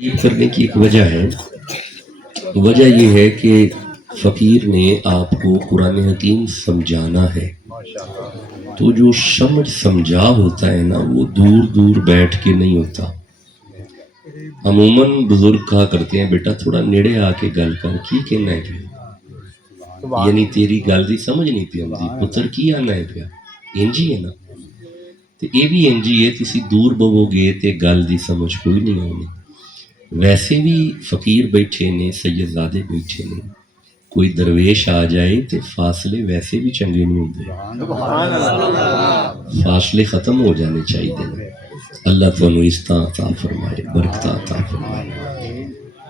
یہ کرنے کی ایک وجہ ہے، وجہ یہ ہے کہ فقیر نے آپ کو قرآن حکیم سمجھانا ہے، تو جو سمجھا ہوتا ہے نا وہ دور دور بیٹھ کے نہیں ہوتا۔ عموماً بزرگ کہا کرتے ہیں بیٹا تھوڑا نیڑے آ کے گل کر کی کہنا ہے پیا، یعنی تیری گل دی سمجھ نہیں پی آتی، پتر کی آنا ہے پیا، انجی ہے نا، تو یہ بھی انجی ہے، تسی دور بوو گے تے گل دی سمجھ کوئی نہیں آنی۔ ویسے بھی فقیر بیٹھے نے، سید زادے بیٹھے نے، کوئی درویش آ جائے تو فاصلے ویسے بھی چنگے نہیں ہوتے، فاصلے ختم ہو جانے چاہیے۔ اللہ تعالیٰ عزتاں عطا فرمائے، برکتاں عطا فرمائے۔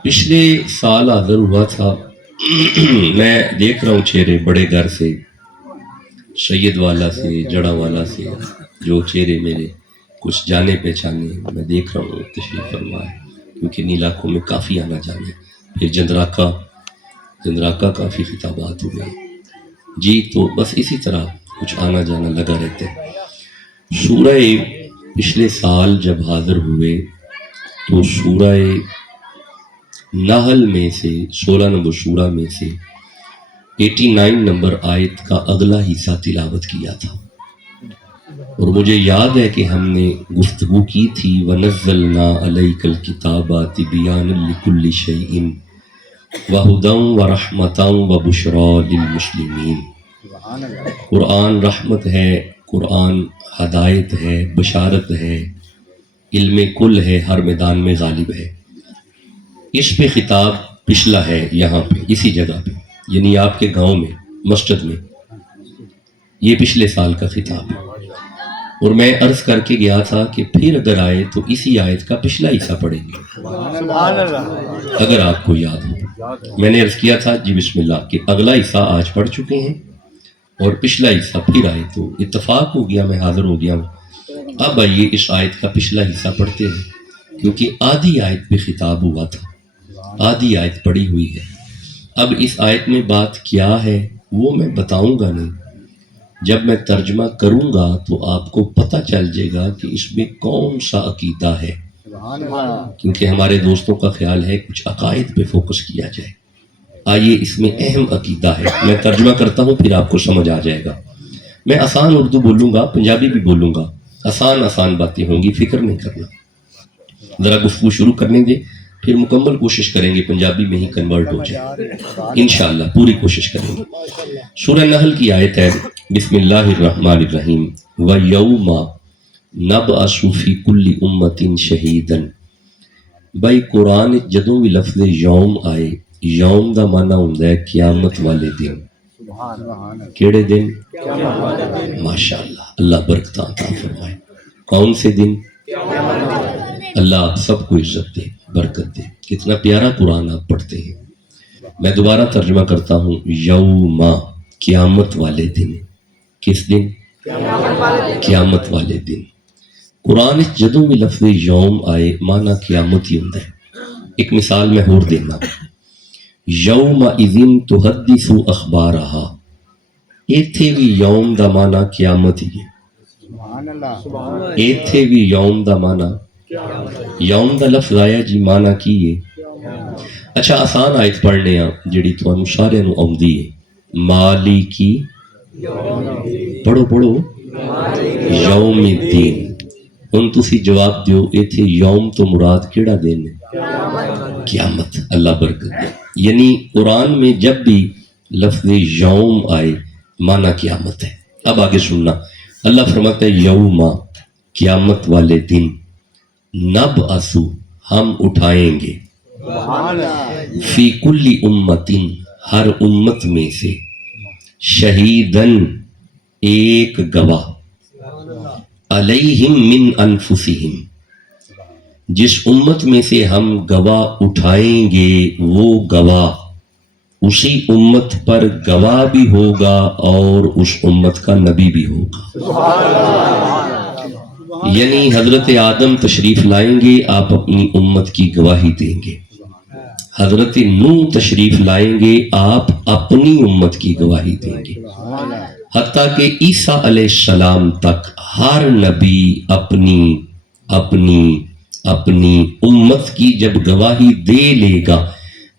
پچھلے سال حاضر ہوا تھا، میں دیکھ رہا ہوں چہرے بڑے گھر سے، سید والا سے، جڑا والا سے، جو چہرے میرے کچھ جانے پہچانے میں دیکھ رہا ہوں تشریف فرمائے، کیونکہ ان علاقوں میں کافی آنا جانا ہے۔ پھر جندراکا کافی خطابات ہوئے جی، تو بس اسی طرح کچھ آنا جانا لگا رہتے ہیں۔ سورہ پچھلے سال جب حاضر ہوئے تو سورہ نحل میں سے 16 نمبر سورہ میں سے 89 نمبر آیت کا اگلا حصہ تلاوت کیا تھا، اور مجھے یاد ہے کہ ہم نے گفتگو کی تھی وَنَزَّلْنَا عَلَيْكَ الْكِتَابَ تِبْيَانًا لِكُلِّ شَيْءٍ وَهُدًى وَرَحْمَةً وَبُشْرَى لِلْمُسْلِمِينَ۔ قرآن رحمت ہے، قرآن ہدایت ہے، بشارت ہے، علم کل ہے، ہر میدان میں غالب ہے۔ اس پہ خطاب پچھلا ہے، یہاں پہ اسی جگہ پہ، یعنی آپ کے گاؤں میں مسجد میں، یہ پچھلے سال کا خطاب ہے۔ اور میں عرض کر کے گیا تھا کہ پھر اگر آئے تو اسی آیت کا پچھلا حصہ پڑھیں گے، اگر آپ کو یاد ہو۔ میں نے عرض کیا تھا جی بسم اللہ کہ اگلا حصہ آج پڑھ چکے ہیں اور پچھلا حصہ پھر آئے، تو اتفاق ہو گیا، میں حاضر ہو گیا ہوں۔ اب آئیے اس آیت کا پچھلا حصہ پڑھتے ہیں، کیونکہ آدھی آیت پہ خطاب ہوا تھا، آدھی آیت پڑھی ہوئی ہے۔ اب اس آیت میں بات کیا ہے وہ میں بتاؤں گا نہیں، جب میں ترجمہ کروں گا تو آپ کو پتہ چل جائے گا کہ اس میں کون سا عقیدہ ہے، کیونکہ ہمارے دوستوں کا خیال ہے کچھ عقائد پہ فوکس کیا جائے۔ آئیے اس میں اہم عقیدہ ہے، میں ترجمہ کرتا ہوں پھر آپ کو سمجھ آ جائے گا۔ میں آسان اردو بولوں گا، پنجابی بھی بولوں گا، آسان باتیں ہوں گی، فکر نہیں کرنا۔ ذرا گفتگو شروع کرنے دیں، پھر مکمل کوشش کریں گے پنجابی میں ہی کنورٹ ہو جائے انشاءاللہ، پوری کوشش کریں گے۔ سورہ نحل کی آیت ہے، بسم اللہ الرحمن الرحیم، وَيَوْمَ نَبْعَثُ فِي كُلِّ أُمَّةٍ شَهِيدًا۔ بھائی قرآن جدوں بھی لفظ یوم آئے، یوم دا معنی ہوتا ہے قیامت والے دن۔ کیڑے دن؟ ماشاءاللہ، اللہ برکتاں عطا فرمائے۔ کون سے دن؟ اللہ آپ سب کو عزت دے، برکت دے۔ کتنا پیارا قرآن آپ پڑھتے ہیں۔ میں دوبارہ ترجمہ کرتا ہوں، یوم قیامت والے دن۔ کس دن؟ قیامت والے دن۔ قرآن جدوں بھی لفظ یوم آئے معنی قیامت ہی ہوتا ہے۔ ایک مثال میں اور دینا، یوم اذن تحدث اخبارہا، ایتھے بھی یوم دا معنی قیامت ہی ہے، ایتھے بھی یوم دا معنی، یوم دا لفظ آیا جی معنی کی ہے۔ اچھا آسان آیت پڑھنے ہاں جڑی تمہیں سارے نو آؤندی ہے، مالکی، پڑھو یوم الدین۔ ہن تسی جواب دیو ایتھے یوم تو مراد کیڑا دن ہے؟ قیامت۔ اللہ برکت دے۔ یعنی قرآن میں جب بھی لفظ یوم آئے معنی قیامت ہے۔ اب آگے سننا، اللہ فرماتا ہے یوم قیامت والے دن، نبعث ہم اٹھائیں گے، فی کل امت ہر امت میں سے، شہیدن ایک گواہ، علیہم من انفسہم جس امت میں سے ہم گواہ اٹھائیں گے وہ گواہ اسی امت پر گواہ بھی ہوگا اور اس امت کا نبی بھی ہوگا۔ یعنی حضرت آدم تشریف لائیں گے، آپ اپنی امت کی گواہی دیں گے۔ حضرت نوح تشریف لائیں گے، آپ اپنی امت کی گواہی دیں گے۔ حتیٰ کہ عیسیٰ علیہ السلام تک ہر نبی اپنی اپنی امت کی جب گواہی دے لے گا.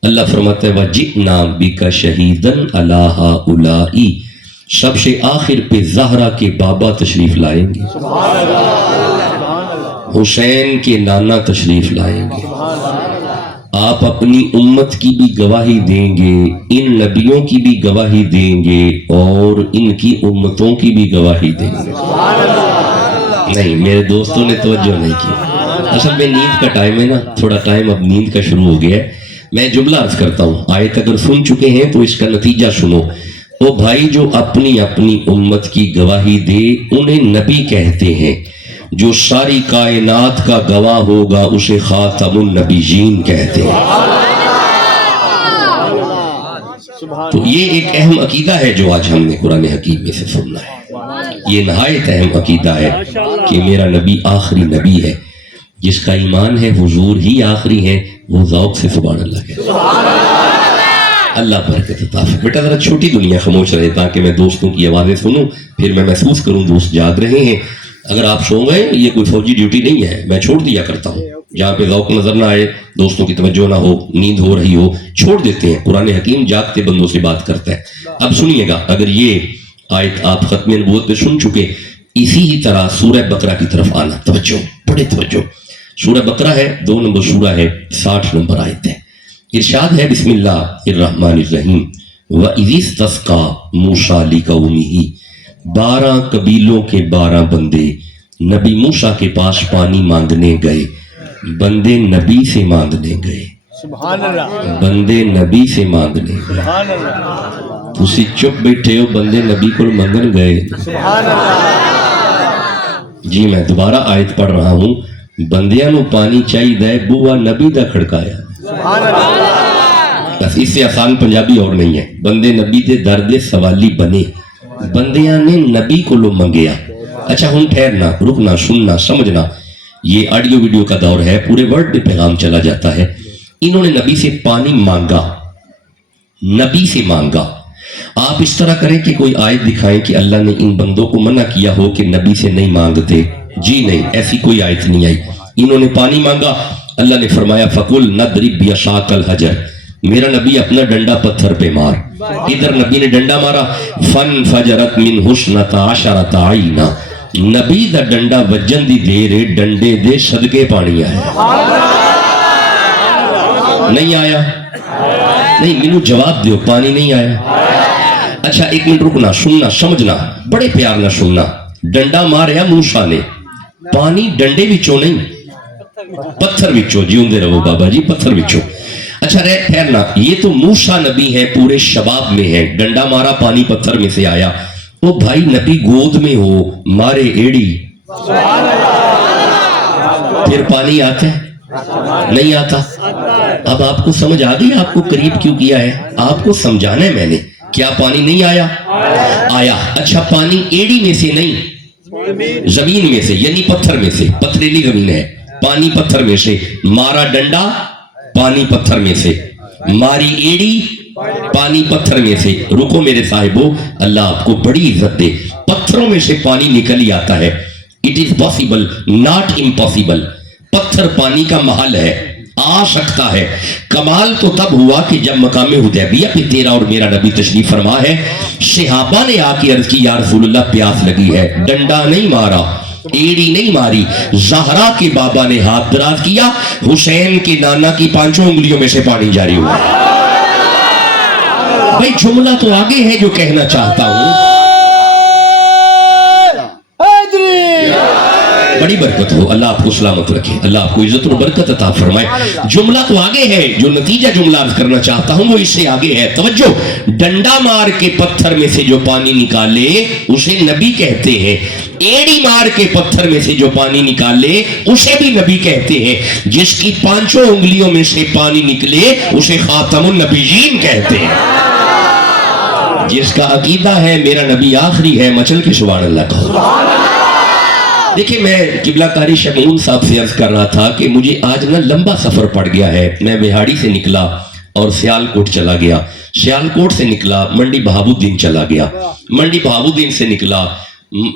اللہ فرماتا ہے وَجِئْنَا بِكَ شَهِيدًا عَلَىٰ هَٰؤُلَاءِ. سب سے آخر پہ زہرا کے بابا تشریف لائیں گے, حسین کے نانا تشریف لائیں گے. آپ اپنی امت کی بھی گواہی دیں گے, ان نبیوں کی بھی گواہی دیں گے, اور ان کی امتوں کی بھی گواہی دیں گے. نہیں, میرے دوستوں نے توجہ نہیں کی. اصل میں نیند کا ٹائم ہے نا, تھوڑا ٹائم اب نیند کا شروع ہو گیا ہے. میں جملہ عرض کرتا ہوں, آیت اگر سن چکے ہیں تو اس کا نتیجہ سنو. وہ بھائی جو اپنی اپنی امت کی گواہی دے انہیں نبی کہتے ہیں. جو ساری کائنات کا گواہ ہوگا اسے خاتم النبیین کہتے ہیں. تو یہ ایک اہم عقیدہ ہے جو آج ہم نے قرآن حکیم میں سے سننا ہے. یہ نہایت اہم عقیدہ ہے کہ میرا نبی آخری نبی ہے. جس کا ایمان ہے حضور ہی آخری ہے, وہ ذوق سے سبحان اللہ کہتے. اللہ برکت عطا فرمائے. بیٹا ذرا چھوٹی دنیا خاموش رہے تاکہ میں دوستوں کی آوازیں سنوں, پھر میں محسوس کروں دوست جاگ رہے ہیں. اگر آپ سو گئے, یہ کوئی فوجی ڈیوٹی نہیں ہے, میں چھوڑ دیا کرتا ہوں. جہاں پہ ذوق نظر نہ آئے, دوستوں کی توجہ نہ ہو, نیند ہو رہی ہو, چھوڑ دیتے ہیں. قرآن حکیم جاگتے بندوں سے بات کرتا ہے. اب سنیے گا, اگر یہ آیت آپ ختم نبوت پہ سن چکے, اسی ہی طرح سورہ بقرہ کی طرف آنا. توجہ, بڑے توجہ. سورہ بقرہ ہے, 2 نمبر سورہ ہے, 60 نمبر آیت ہے. ارشاد ہے بسم اللہ الرحمن الرحیم وَإِذِ اسْتَسْقَىٰ مُوسَىٰ لِقَوْمِهِ. 12 قبیلوں کے 12 بندے نبی موسیٰ کے پاس پانی مانگنے گئے. بندے نبی سے مانگنے گئے. سبحان اللہ. بندے نبی سے مانگنے گئے. سبحان اللہ. تسی چپ بیٹھے ہو, بندے نبی کو منگن گئے. سبحان اللہ. جی میں دوبارہ آیت پڑھ رہا ہوں. بندیاں نو پانی چاہیے, بوا نبی دا کھڑکایا. بس اس سے آسان پنجابی اور نہیں ہے. بندے نبی دے درد سوالی بنے, بندیاں نے نبی کو لو منگیا. اچھا ہوں ٹھہرنا, رکنا, سننا, سمجھنا. یہ آڈیو ویڈیو کا دور ہے, پورے ورلڈ میں پیغام چلا جاتا ہے. انہوں نے نبی سے پانی مانگا, نبی سے مانگا. آپ اس طرح کریں کہ کوئی آیت دکھائیں کہ اللہ نے ان بندوں کو منع کیا ہو کہ نبی سے نہیں مانگتے. جی نہیں, ایسی کوئی آیت نہیں آئی. انہوں نے پانی مانگا, اللہ نے فرمایا فَقُلْ نَضْرِبْ بِعَصَاكَ الْحَجَرَ. میرا نبی اپنا ڈنڈا پتھر پہ مار. ادھر نبی نے ڈنڈا مارا, فَانْفَجَرَتْ مِنْهُ اثْنَتَا عَشَرَةَ عَيْنًا. نبی دا ڈنڈا وجن دی دیر ڈنڈے دے صدقے پانی آیا. نہیں آیا؟ نہیں, مینو جواب دیو, پانی نہیں آیا. اچھا ایک منٹ رکنا, سننا, سمجھنا, بڑے پیار نہ سننا. ڈنڈا ماریا موسیٰ نے, پانی ڈنڈے وچوں نہیں, پتھر وچوں. جیوندے رہو بابا جی, پتھر وچوں. اچھا رہ ٹھہرنا, یہ تو موسیٰ نبی ہے, پورے شباب میں ہے. ڈنڈا مارا, پانی پتھر میں سے آیا. وہ بھائی نبی گود میں ہو, مارے ایڑی, پھر پانی آتا ہے؟ نہیں آتا. اب آپ کو سمجھ آ گئی آپ کو قریب کیوں کیا ہے؟ آپ کو سمجھانا ہے میں نے. کیا پانی نہیں آیا؟ آیا. اچھا پانی ایڑی میں سے نہیں, زمین میں سے, یعنی پتھر میں سے. پتھریلی زمین ہے, پانی پتھر میں سے. مارا ڈنڈا, پانی پتھر میں سے. ماری ایڑی, پانی پتھر میں سے. رکو میرے صاحبو, اللہ آپ کو بڑی عزت دے. پتھروں میں سے پانی نکل ہی آتا ہے. It is possible, not impossible. پتھر پانی کا محل ہے, آ سکتا ہے. کمال تو تب ہوا کہ جب مقام حدیبیہ پہ تیرا اور میرا نبی تشریف فرما ہے, صحابہ نے آ کے عرض کی یا رسول اللہ پیاس لگی ہے. ڈنڈا نہیں مارا, ایڑی نہیں ماری, زہرا کے بابا نے ہاتھ دراز کیا, حسین کے نانا کی 5 انگلیوں میں سے پانی جاری ہوا. بھائی جملہ تو آگے ہے جو کہنا چاہتا ہوں. بڑی برکت ہو, اللہ آپ کو سلامت رکھے, اللہ آپ کو عزت اور برکت عطا فرمائے. جملہ تو آگے ہے, جو نتیجہ جملہ عرض کرنا چاہتا ہوں وہ اس سے آگے ہے. توجہ, ڈنڈا مار کے پتھر میں سے جو پانی نکالے اسے نبی کہتے ہیں. ایڑی مار کے پتھر میں سے جو پانی نکالے اسے بھی نبی کہتے ہیں. جس کی 5 انگلیوں میں سے پانی نکلے اسے خاتم النبیین کہتے ہیں. جس کا عقیدہ ہے میرا نبی آخری ہے, مچل کے سبحان اللہ کہو. دیکھیں میں قبلہ کاری شمعون صاحب سے عرض کر رہا تھا کہ مجھے آج نہ لمبا سفر پڑ گیا ہے. میں بہاڑی سے نکلا اور سیالکوٹ چلا گیا, سیالکوٹ سے نکلا منڈی بہاؤالدین چلا گیا, منڈی بہاؤالدین سے نکلا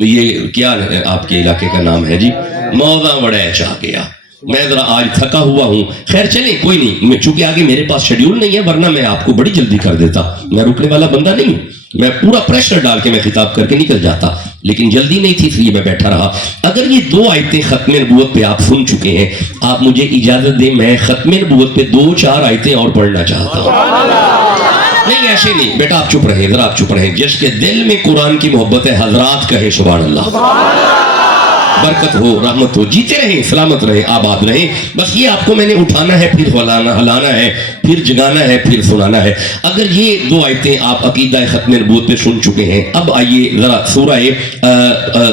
یہ کیا آپ کے علاقے کا نام ہے جی, موضع وڑیچ آ گیا, میں ذرا آج تھکا ہوا ہوں. خیر چلیں کوئی نہیں, چونکہ آگے میرے پاس شیڈیول نہیں ہے, ورنہ میں آپ کو بڑی جلدی کر دیتا. میں رکنے والا بندہ نہیں ہوں, میں پورا پریشر ڈال کے میں خطاب کر کے نکل جاتا, لیکن جلدی نہیں تھی اس لیے میں بیٹھا رہا. اگر یہ 2 آیتیں ختم نبوت پہ آپ سن چکے ہیں, آپ مجھے اجازت دیں میں ختم نبوت پہ 2-4 آیتیں اور پڑھنا چاہتا ہوں. نہیں ایسے نہیں بیٹا, آپ چپ رہیں, ذرا آپ چپ رہیں. جس کے دل میں قرآن کی محبت ہے حضرات کہیں سبحان اللہ. برکت ہو, رحمت ہو, جیتے رہیں, سلامت رہیں, آباد رہیں. بس یہ آپ کو میں نے اٹھانا ہے, پھر ہلانا ہے, پھر جگانا ہے, پھر سنانا ہے. اگر یہ 2 آیتیں آپ عقیدہ ختم نبوت پہ سن چکے ہیں, اب آئیے ذرا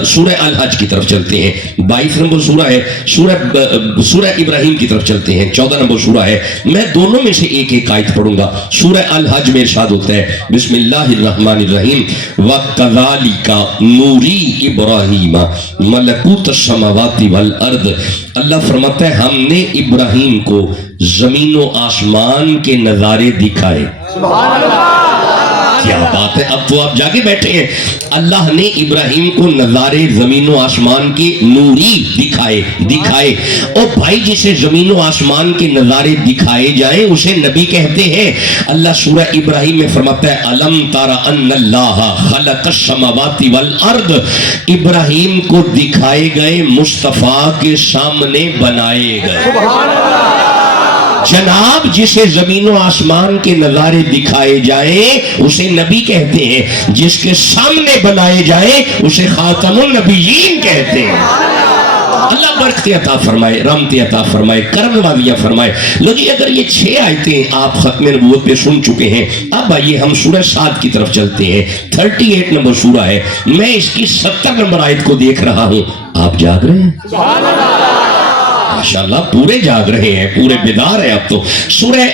سورہ الحج کی طرف چلتے ہیں. 22 نمبر سورہ ہے, سورہ ابراہیم کی طرف چلتے ہیں. 14 نمبر سورہ ہے. میں دونوں میں سے ایک آیت پڑھوں گا. سورہ الحج میں ارشاد ہوتا ہے بسم اللہ الرحمن الرحیم وَكَذَلِكَ نُورِي إِبْرَاهِيمَ مَلَكُوتَ السَّمَاوَاتِ وَالْأَرْضِ. اللہ فرماتا ہے ہم نے ابراہیم کو زمین و آسمان کے نظارے دکھائے. سبحان اللہ, کیا بات ہے. اب تو آپ جاگے بیٹھے ہیں. اللہ نے ابراہیم کو نظارے زمین و آسمان کے نوری دکھائے. اور بھائی جسے زمین و آسمان کے نظارے دکھائے جائیں اسے نبی کہتے ہیں. اللہ سورہ ابراہیم میں فرماتا ہے الم تر ان اللہ خلق السماوات والارض. ابراہیم کو دکھائے گئے, مصطفیٰ کے سامنے بنائے گئے. سبحان اللہ. جناب جسے زمین و آسمان کے نظارے دکھائے جائیں اسے نبی کہتے ہیں, جس کے سامنے بنائے جائیں اسے خاتم النبیین کہتے ہیں. اللہ برکت عطا فرمائے, رحمت عطا فرمائے, کرم نوازیاں فرمائے. لو جی اگر یہ 6 آیتیں آپ ختم نبوت پہ سن چکے ہیں, اب آئیے ہم سورہ صاد کی طرف چلتے ہیں. 38 نمبر سورہ ہے, میں اس کی 70 نمبر آیت کو دیکھ رہا ہوں. آپ جاگ رہے ہیں؟ سبحان اللہ, ماشاءاللہ پورے جاگ رہے ہیں, پورے بیدار ہیں. اب تو سورہ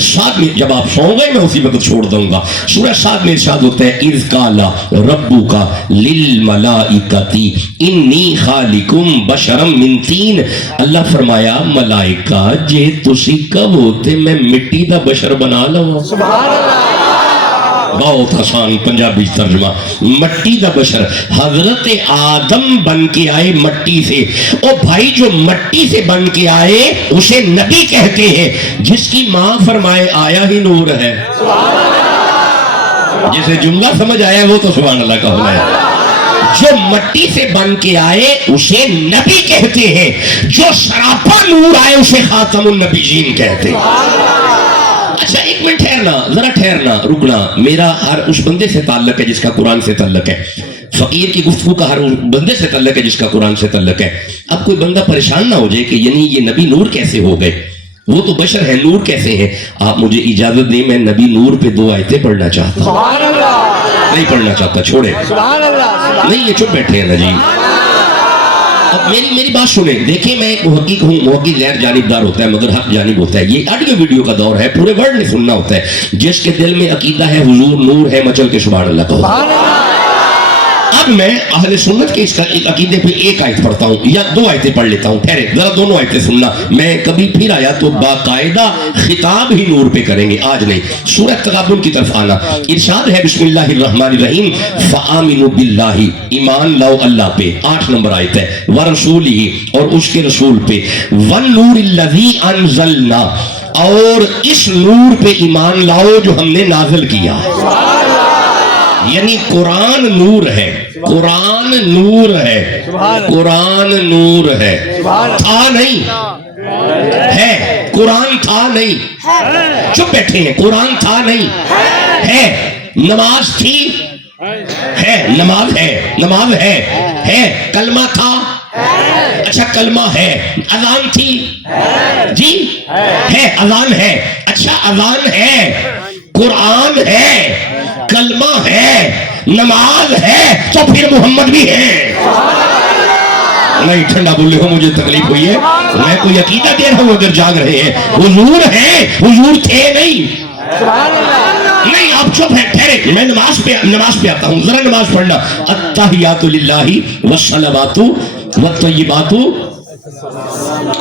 صاد میں جب آپ سو گئے میں اسی وقت چھوڑ دوں گا. سورہ صاد میں ارشاد ہوتا ہے اذ قال ربک للملائکۃ انی خالق بشرا من طین. اللہ فرمایا ملائکہ جے تسی کہو تے میں مٹی دا بشر بنا لواں. سبحان اللہ. بہت آسان پنجابی ترجمہ, مٹی دا بشر. حضرت آدم بن کے آئے مٹی سے. او بھائی جو مٹی سے بن کے آئے اسے نبی کہتے ہیں, جس کی ماں فرمائے آیا ہی نور ہے. جسے جملہ سمجھ آیا وہ تو سبحان اللہ کا ہونا ہے. جو مٹی سے بن کے آئے اسے نبی کہتے ہیں, جو سراپا نور آئے اسے خاتم النبیین کہتے ہیں. اچھا ایک منٹ ٹھہرنا, ذرا ٹھہرنا, رکنا. میرا ہر اس بندے سے تعلق ہے جس کا قرآن سے تعلق ہے. فقیر کی گفتگو کا ہر اس بندے سے تعلق ہے جس کا قرآن سے تعلق ہے. اب کوئی بندہ پریشان نہ ہو جائے کہ یعنی یہ نبی نور کیسے ہو گئے, وہ تو بشر ہے, نور کیسے ہیں. آپ مجھے اجازت دیں میں نبی نور پہ 2 آیتیں پڑھنا چاہتا ہوں. نہیں پڑھنا چاہتا, چھوڑے. نہیں یہ چپ بیٹھے ہیں نا جی. اب میری بات سنیں, دیکھیں میں ایک محقق ہوں, محقق غیر جانبدار ہوتا ہے مگر حق جانب ہوتا ہے. یہ آڈیو ویڈیو کا دور ہے, پورے ورلڈ نے سننا ہوتا ہے. جس کے دل میں عقیدہ ہے حضور نور ہے, مچل کے سبحان اللہ کہو. اب میں اہل سنت کے اس عقیدے پہ 1 آیت پڑھتا ہوں یا 2 آیتیں پڑھ لیتا ہوں. ٹھہرے ذرا دونوں آیتیں سننا. میں کبھی پھر آیا تو باقاعدہ خطاب ہی نور پہ کریں گے, آج نہیں. سورہ تغابن کی طرف آنا. ارشاد ہے بسم اللہ الرحمن الرحیم فآمنوا باللہ, ایمان لاؤ اللہ پہ. 8 نمبر آیت ہے. ورسولہ, اور اس کے رسول پہ. والنور الذی انزلنا, اور اس نور پہ ایمان لاؤ جو ہم نے نازل کیا. یعنی قرآن نور ہے, قرآن نور ہے, قرآن نور ہے. تھا نہیں ہے, قرآن تھا نہیں. چپ بیٹھے ہیں, قرآن تھا نہیں ہے. نماز تھی ہے, نماز ہے, نماز ہے. کلمہ تھا, اچھا کلمہ ہے. اذان تھی جی, ہے, اذان ہے. اچھا اذان ہے, قرآن ہے, کلمہ ہے, نماز ہے, تو پھر محمد بھی ہے. نہیں ٹھنڈا بولے ہو, مجھے تکلیف ہوئی ہے. میں کوئی عقیدہ دے رہا ہوں اگر جاگ رہے ہیں. حضور ہے, حضور تھے نہیں. نہیں آپ چپ ہیں, ٹھہرے. میں نماز پہ آتا ہوں, ذرا نماز پڑھنا. التحیات للہ والصلوات والطیبات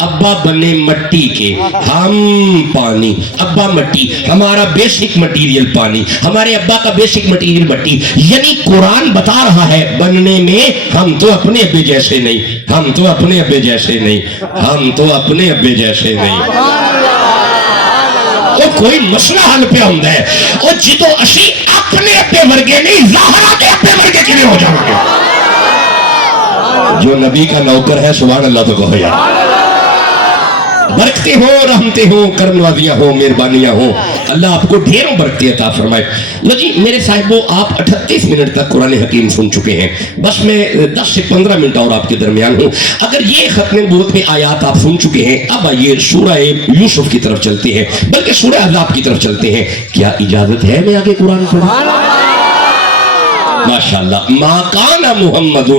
ابا بنے مٹی کے ہم پانی. ابا مٹی, ہمارا بیسک مٹیریل پانی, ہمارے ابا کا بیسک مٹیریل مٹی. یعنی قرآن بتا رہا ہے بننے میں ہم تو اپنے ابے جیسے نہیں, ہم تو اپنے ابے جیسے نہیں, ہم تو اپنے ابے جیسے نہیں. کوئی مسئلہ حل پہ ہوتا ہے اور جدو اسی اپنے ابے ورگے نہیں زہرا کے ابے ورگے کیویں ہو جاؤں گے. جو نبی کا نوکر ہے سبحان اللہ تو کہو یار. برکتیں ہوں, رحمتیں ہوں, کرم نوازیاں ہوں, مہربانیاں ہوں. اللہ آپ کو ڈھیروں برکتیں عطا فرمائے. لو جی میرے صاحبو, آپ 38 منٹ تک قرآن حکیم سن چکے ہیں. بس میں 10 سے 15 منٹ اور آپ کے درمیان ہوں. اگر یہ ختم نبوت میں آیات آپ سن چکے ہیں, اب آئیے سورہ یوسف کی طرف چلتے ہیں, بلکہ سورہ احزاب کی طرف چلتے ہیں. کیا اجازت ہے میں آگے قرآن پڑھوں؟ ماشاءاللہ. ما کان محمد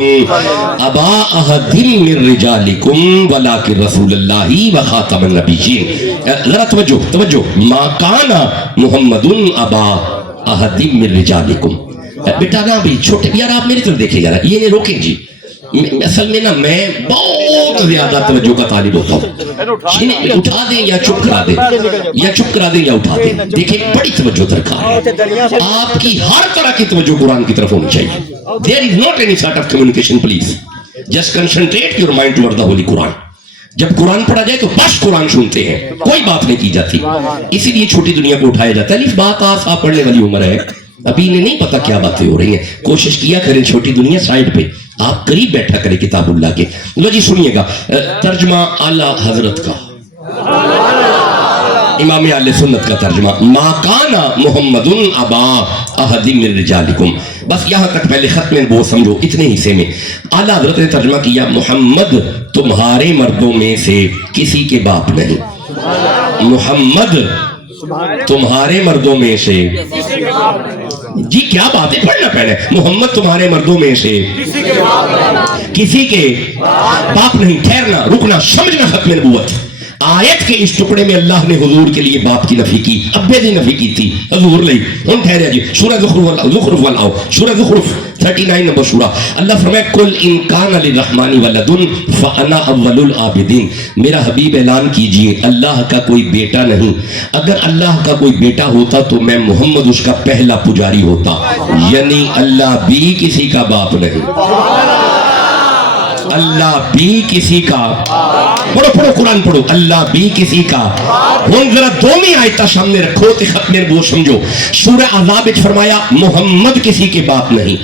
ابا احد من رجالکم ولکن رسول اللہ وخاتم النبیین. ذرا توجہ. ما کان محمد ابا احد من رجالکم. بیٹا نا بھی چھوٹے یار, آپ میری طرف دیکھیں یار, یہ نہیں روکیں جی. اصل میں نا میں بہت زیادہ توجہ کا طالب ہوتا ہوں. اٹھا دیں یا چپ کرا دیں, یا چپ کرا دیں یا اٹھا دیں. دیکھیں بڑی توجہ درکار ہے. آپ کی ہر طرح کی توجہ قرآن کی طرف ہونی چاہیے. There is not any sort of communication please. Just concentrate your mind toward the holy Quran. جب قرآن پڑھا جائے تو بس قرآن سنتے ہیں, کوئی بات نہیں کی جاتی. اسی لیے چھوٹی دنیا کو اٹھایا جاتا ہے. الف با تا سا پڑھنے والی عمر ہے, ابھی انہیں نہیں پتا کیا باتیں ہو رہی ہیں. کوشش کیا کریں چھوٹی دنیا سائڈ پہ, آپ قریب بیٹھا کریں کتاب اللہ کے. لو جی سنیے گا ترجمہ اعلیٰ حضرت کا, امام اہل سنت کا ترجمہ. ما کان محمد ابا احد من رجالکم. بس یہاں تک پہلے ختم وہ سمجھو, اتنے حصے میں اعلیٰ حضرت نے ترجمہ کیا محمد تمہارے مردوں میں سے کسی کے باپ نہیں. محمد تمہارے مردوں میں سے, جی کیا بات ہے, پڑھنا پہلے. محمد تمہارے مردوں میں سے کسی کے باپ نہیں. ٹھہرنا, رکنا, سمجھنا ختم نبوت. آیت کے اس ٹکڑے میں اللہ نے حضور کے لیے باپ کی نفی کی, ابے دی نفی کی تھی, حضور لئی. ہن ٹھہرے جی, سورہ زخرف والا, سورہ زخرف 39 نمبر سورہ. اللہ فرمائے قل ان کان للرحمن ولد فانا اول العابدین. میرا حبیب اعلان کیجئے اللہ کا کوئی بیٹا نہیں, اگر اللہ کا کوئی بیٹا ہوتا تو میں محمد اس کا پہلا پجاری ہوتا. یعنی اللہ بھی کسی کا باپ نہیں, اللہ بھی کسی کا. پڑھو قرآن پڑھو. اللہ بھی کسی کا. ہن ذرا دومی آیتہ سامنے رکھو تے ختم وہ سمجھو. سورہ احزاب میں فرمایا محمد کسی کے باپ نہیں.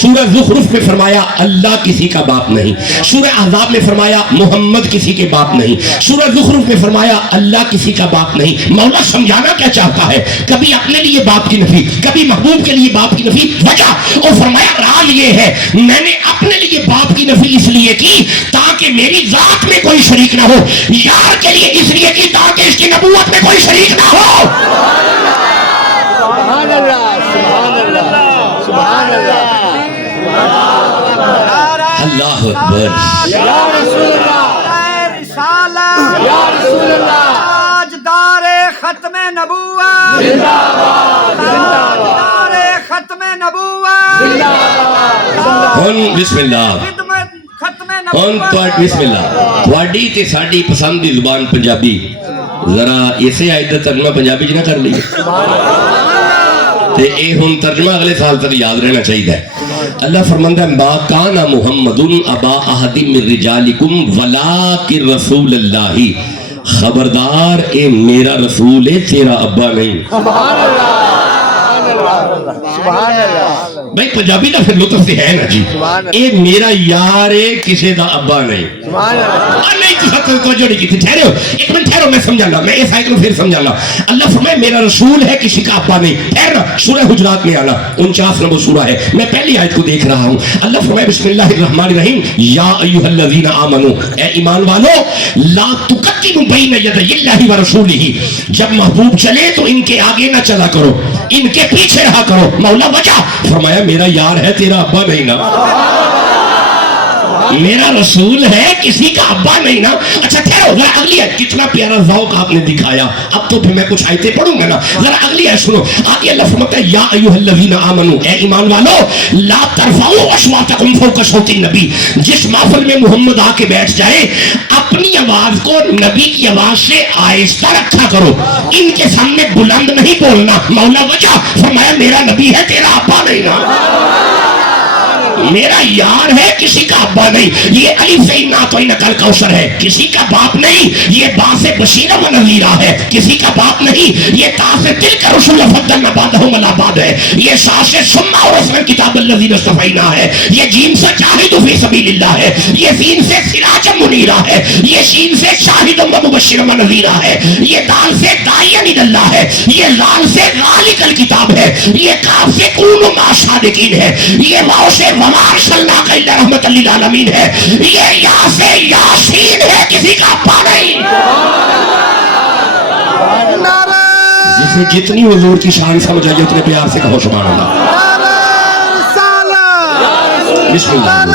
سورہ زخرف میں فرمایا اللہ کسی کا باپ نہیں. سورہ احزاب میں فرمایا محمد کسی کے باپ نہیں. سورہ زخرف میں فرمایا اللہ کسی کا باپ نہیں. مولا سمجھانا کیا چاہتا ہے؟ کبھی اپنے لیے باپ کی نفی, کبھی محبوب کے لیے باپ کی نفی. وجہ اور فرمایا راز یہ ہے میں نے اپنے لیے باپ کی نفی اس لیے کی تاکہ میری ذات میں کوئی شریک نہ ہو. یار کے لیے اس لیے کی تاکہ اس کی نبوت میں کوئی شریک نہ ہو. سبحان اللہ, سبحان اللہ, سبحان اللہ. اللہ اکبر. یا رسول اللہ, رسالہ یا رسول اللہ, تاجدار ختم نبوت زندہ باد, تاجدار ختم نبوت زندہ باد. بسم اللہ. بسم اللہ. تھوڑی تے ساڈی پسند دی زبان پنجابی, ذرا اسے آیت دا ترجمہ پنجابی نہ کر لئے تے اے ہن ترجمہ اگلے سال تک یاد رہنا چاہیے. اللہ فرماندا ہے ما کان محمد ابا احد من رجالکم ولکن رسول اللہ. خبردار اے میرا رسول ہے, تیرا ابا نہیں. سبحان اللہ, سبحان اللہ. بھائی پنجابی دا پھر لطف سے ہے نا جی. اے میرا یار ہے, کسی دا ابا نہیں. نہیں توجہ نہیں کی تھی. ٹھہرے ہو ایک منٹ, ٹھہرو میں سمجھا گا, میں اس آیت کو پھر سمجھا گا. اللہ فرمائے میرا رسول ہے, کسی کا ابا نہیں. ٹھہرنا, سورہ حجرات میں آنا 49 نمبر سورہ ہے, میں پہلی آیت کو دیکھ رہا ہوں. اللہ فرمائے بسم اللہ الرحمن الرحیم یا ایھا الذین آمنو, اے ایمان والو, لا تقدموا بین یدی اللہ ورسولہ. جب محبوب چلے تو ان کے آگے نہ چلا کرو, ان کے پیچھے رہا کرو. مولا وجہ فرمایا میرا یار ہے, تیرا ابا نہیں نا. میرا رسول ہے, کسی کا ابا نہیں نا. اچھا ٹھہرو ذرا اگلی ہے, کتنا پیارا ذوق آپ نے دکھایا. اب تو پھر میں کچھ آیتیں پڑھوں گا نا, ذرا اگلی ہے سنو. آگے اللہ فرماتا ہے یا ایھا الذین آمنو, اے ایمان والو, لا ترفعوا اصواتکم فوق صوت النبی. جس محفل میں محمد آ کے بیٹھ جائے اپنی آواز کو نبی کی آواز سے آہستہ رکھا کرو, ان کے سامنے بلند نہیں بولنا. مولا وجہ فرمایا میرا نبی ہے, تیرا ابا نہیں نا, میرا یار ہے, کسی کا ابا نہیں. یہ الف سے ناتوئی نقل کوثر ہے, کسی کا باپ نہیں. یہ با سے بشیرہ و نذیرہ ہے, کسی کا باپ نہیں. یہ تا سے تلک رسول فضلنا بعضهم علی بعض ہے. یہ سا سے ثم اورثنا الکتاب الذین اصطفینا ہے. یہ جیم سے جاہد فی سبیل اللہ ہے. یہ سین سے سراج منیرہ ہے. یہ شین سے شاہد و مبشر و نذیرہ ہے. یہ دال سے داعی الی اللہ ہے. یہ لام سے ذالک الکتاب ہے. یہ کاف سے کونوا مع الصادقین ہے. یہ واو سے وما ارسلناک الا رحمۃ للعالمین ہے. یہ یا سے یاسین ہے, کسی کا ابا نہیں. جسے جتنی حضور کی شان سمجھ آئی اتنے پیار سے کہو سبحان اللہ. بسم اللہ.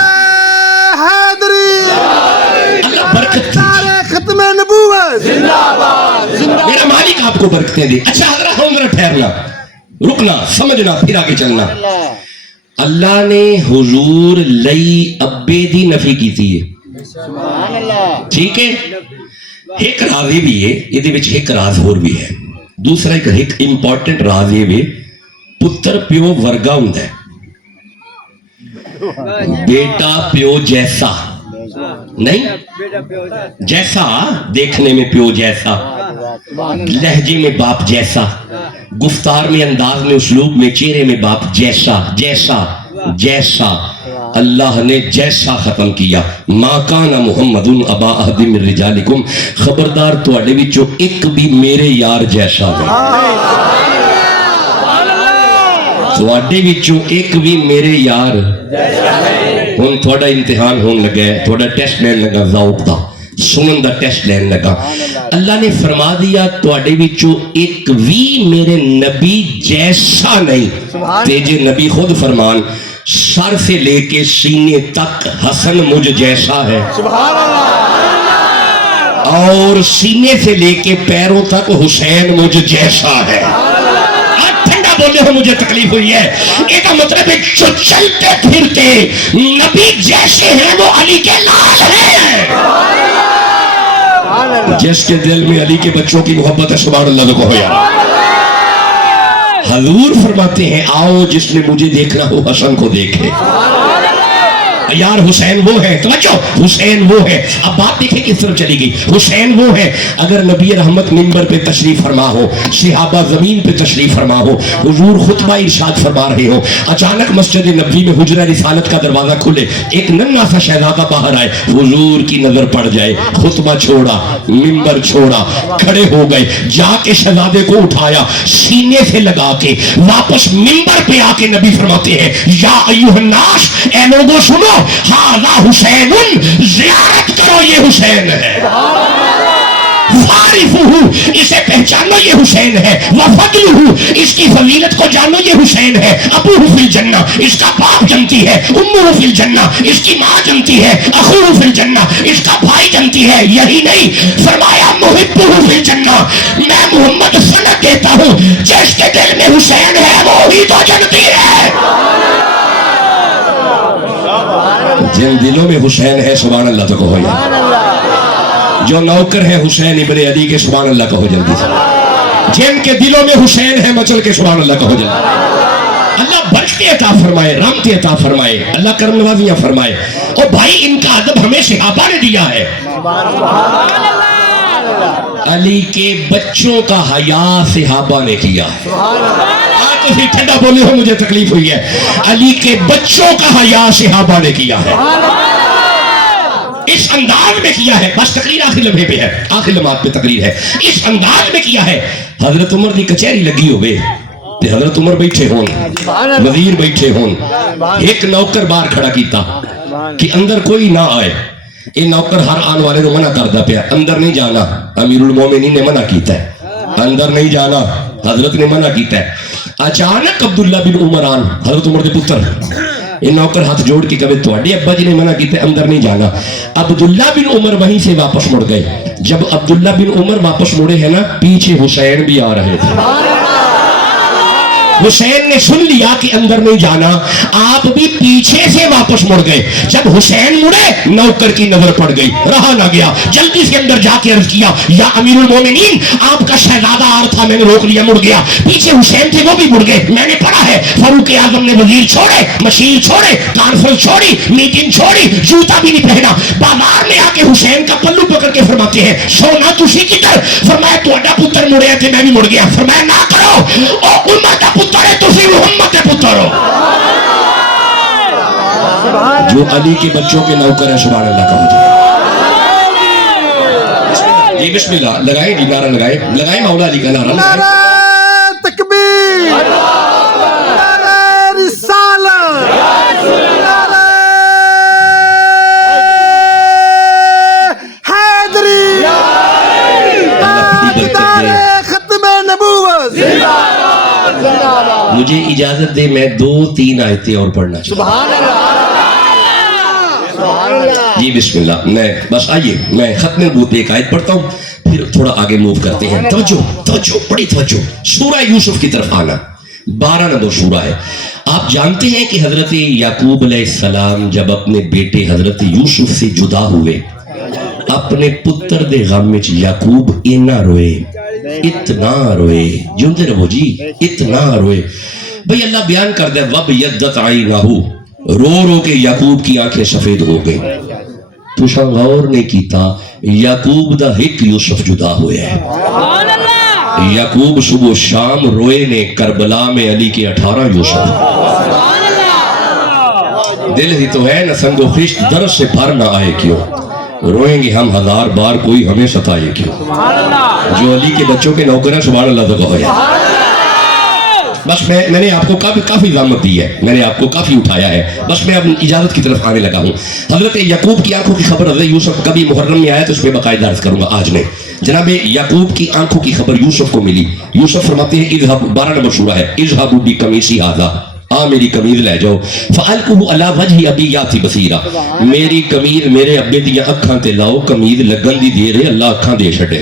اللہ برکت ختم نبوت میرا مالک آپ کو برکتیں دے. اچھا حضرت ہم ذرا ٹھہرنا, رکنا, سمجھنا, پھر آگے چلنا. اللہ نے حضور لئی ابے دی نفی کی تھی, ٹھیک ہے. ایک راز یہ بھی ہے, یہ وچ ایک راز اور بھی ہے. دوسرا ایک امپورٹنٹ راز یہ بھی, پتر پیو ورگا ہوندا ہے, بیٹا پیو جیسا نہیں. جیسا دیکھنے میں پیو جیسا, لہجے میں باپ جیسا, گفتار میں, انداز میں, اسلوب میں, چہرے میں باپ جیسا. جیسا جیسا اللہ نے جیسا ختم کیا. ما کان محمد ابا احد من رجالکم, خبردار تواڈے وچوں ایک بھی میرے یار جیسا نہیں. تواڈے وچوں ایک بھی میرے یار. ہن تھوڑا امتحان ہون لگا ہے, تھوڑا ٹیسٹ لین لگا, ذوق دا سنن دا ٹیسٹ لین لگا. اللہ نے فرما دیا تواڈے وچوں ایک بھی میرے نبی جیسا نہیں. تیجے نبی خود فرمان, سر سے لے کے سینے تک حسن مجھ جیسا ہے, اور سینے سے لے کے پیروں تک حسین مجھ جیسا ہے. ٹھنڈا بولے ہو, مجھے تکلیف ہوئی ہے. ایک مطلب ہے جو چلتے پھرتے نبی جیسے ہیں وہ علی کے لال ہیں. جس کے دل میں علی کے بچوں کی محبت ہے سبحان اللہ کو ہو یار. حضور فرماتے ہیں آؤ جس نے مجھے دیکھنا ہو حسن کو دیکھے. یار حسین وہ ہے, توجہ, حسین وہ ہے. اب بات دیکھیں کس طرف چلی گئی. حسین وہ ہے. اگر نبی رحمت منبر پہ تشریف فرما ہو, صحابہ زمین پہ تشریف فرما ہو, حضور خطبہ ارشاد فرما رہے ہو, اچانک مسجد نبوی میں حجرہ رسالت کا دروازہ کھلے, ایک ننھا سا شہزادہ باہر آئے, حضور کی نظر پڑ جائے, خطبہ چھوڑا, منبر چھوڑا, کھڑے ہو گئے, جا کے شہزادے کو اٹھایا, سینے سے لگا کے واپس منبر پہ آ کے نبی فرماتے ہیں یا ایھا الناس, اے لوگوں سنو, ہاذا حسین, زیارت کرو یہ حسین ہے. فارفوہ, اسے پہچانو یہ حسین ہے. وفضلہ, اس کی فضیلت کو جانو یہ حسین ہے. ابوہ فی الجنہ, اس کا باپ جنتی ہے. امہ فی الجنہ, اس کی ماں جنتی ہے. اخوہ فی الجنہ, اس کا بھائی جنتی ہے. یہی نہیں, فرمایا محبہ فی الجنہ, میں محمد سند دیتا ہوں جس کے دل میں حسین ہے وہی تو جنتی ہے. جن دلوں میں حسین ہے سبحان اللہ تو کہو یار. جو نوکر ہے حسین ابن علی کے سبحان اللہ کہو جلدی سے. جن کے دلوں میں حسین ہے مچل کے سبحان اللہ کہو جلدی. اللہ برکت عطا فرمائے, رحمت عطا فرمائے, اللہ کرم نوازیاں فرمائے. اور بھائی ان کا ادب ہمیں صحابہ نے دیا ہے. علی کے بچوں کا حیا صحابہ نے کیا. ٹھنڈا بولے ہو, مجھے تکلیف ہوئی ہے. علی کے بچوں کا حیا صحابہ نے کیا ہے, اس انداز میں کیا ہے. بس تقریر آخری لمحے پہ ہے, آخری لمحات پہ تقریر ہے. اس انداز میں کیا ہے. حضرت عمر دی کچہری لگی ہوئے, حضرت عمر بیٹھے ہون, وزیر بیٹھے ہون, ایک نوکر باہر کھڑا کیتا کہ اندر کوئی نہ آئے. یہ نوکر ہر آن والے کو منع کردا پیا, اندر نہیں جانا. امیر المومنین نے منع کیتا ہے, اندر نہیں جانا, حضرت نے منع کیتا ہے. اچانک عبداللہ بن عمران, حضرت عمر دے پتر, یہ نوکر ہاتھ جوڑ کے کہے تواڈے ابا جی نے منع کیتے اندر نہیں جانا. عبداللہ بن عمر وہیں سے واپس مڑ گئے. جب عبداللہ بن عمر واپس مڑے ہیں نا, پیچھے حسین بھی آ رہے تھے. حسین نے سن لیا کہ اندر نہیں جانا, آپ بھی پیچھے سے واپس مڑ گئے. جب حسین مڑے, نوکر کی نظر پڑ گئی, رہا نہ گیا, جلدی سے اندر جا کے عرض کیا یا امیر المومنین, آپ کا شہزادہ آ رہا تھا, میں نے روک لیا, مڑ گیا. پیچھے حسین تھے, وہ بھی مڑ گئے, میں نے پڑھا ہے فاروق اعظم نے وزیر چھوڑے, مشیر چھوڑے, کانفرنس چھوڑی, میٹنگ چھوڑی, جوتا بھی نہیں پہنا, بازار میں آ کے حسین کا پلو پکڑ کے فرماتے ہیں سونا تسی کدھر؟ فرمایا تہاڈا پتر مڑیا تے میں بھی مڑ گیا. فرمایا نہ کرو, او عمر دا پتر ہے, تسی محمد دے پتر ہو. جو علی کے بچوں کے نوکر ہیں, سبحان اللہ کہو جی. جی بسم اللہ لگائیں, جی نعرہ لگائیں, لگائیں مولا علی کا نعرہ. نعرہ تکبیر, نعرہ رسالت, نعرہ حیدری, نعرہ ختم نبوت. مجھے اجازت دے, میں 2-3 آیتیں اور پڑھنا چاہتا ہوں. جی بسم اللہ. میں بس آئیے, میں ختم نبوت ایک آیت پڑھتا ہوں, پھر تھوڑا آگے موو کرتے ہیں. توجہ, بڑی توجہ. سورہ یوسف کی طرف آنا. 12 نمبر سورہ ہے. آپ جانتے ہیں کہ حضرت یعقوب علیہ السلام جب اپنے بیٹے حضرت یوسف سے جدا ہوئے, اپنے پتر دے غم وچ یعقوب اینا روئے, اتنا روئے, جنتے رہو جی, اتنا روئے. بھئی اللہ بیان کر دے وَبْيَدَّتْ عَيْنَهُ, رو رو کے یعقوب کی آنکھیں سفید ہو گئی. تو غور نہیں کیتا, یعقوب دا ہک یوسف جدا ہوئے ہے. یعقوب صبح و شام روئے نے کربلا میں علی کے 18 یوسف. دل ہی تو ہے نہ سنگ و خشت, در سے پھر نہ آئے کیوں, روئیں گے ہم 1000 بار, کوئی ہمیں ستائے کیوں. جو علی کے بچوں کے نوکر ہیں, سبحان اللہ تو کہو یا. بس میں نے آپ کو کافی ضامت دی ہے, میں نے آپ کو کافی اٹھایا ہے, بس میں اب اجازت کی طرف آنے لگا ہوں. حضرت یعقوب کی آنکھوں کی خبر حضرت یوسف کبھی محرم میں آیا تو اس پہ باقاعدہ عرض کروں گا آج نہیں. جناب یعقوب کی آنکھوں کی خبر یوسف کو ملی. یوسف فرماتے ہیں 12 نمبر سورہ ہے, اذهبوا بقمیصی ھذا, میری قمیض لے جاؤ, فَأَلْقُهُ عَلَى وَجْهِ أَبِي يَأْتِ بَصِيرًا, میری قمیض میرے ابے دی اکھاں تے لاؤ, قمیض لگن دی دیر ہے, اللہ اکھاں دے چھڈے.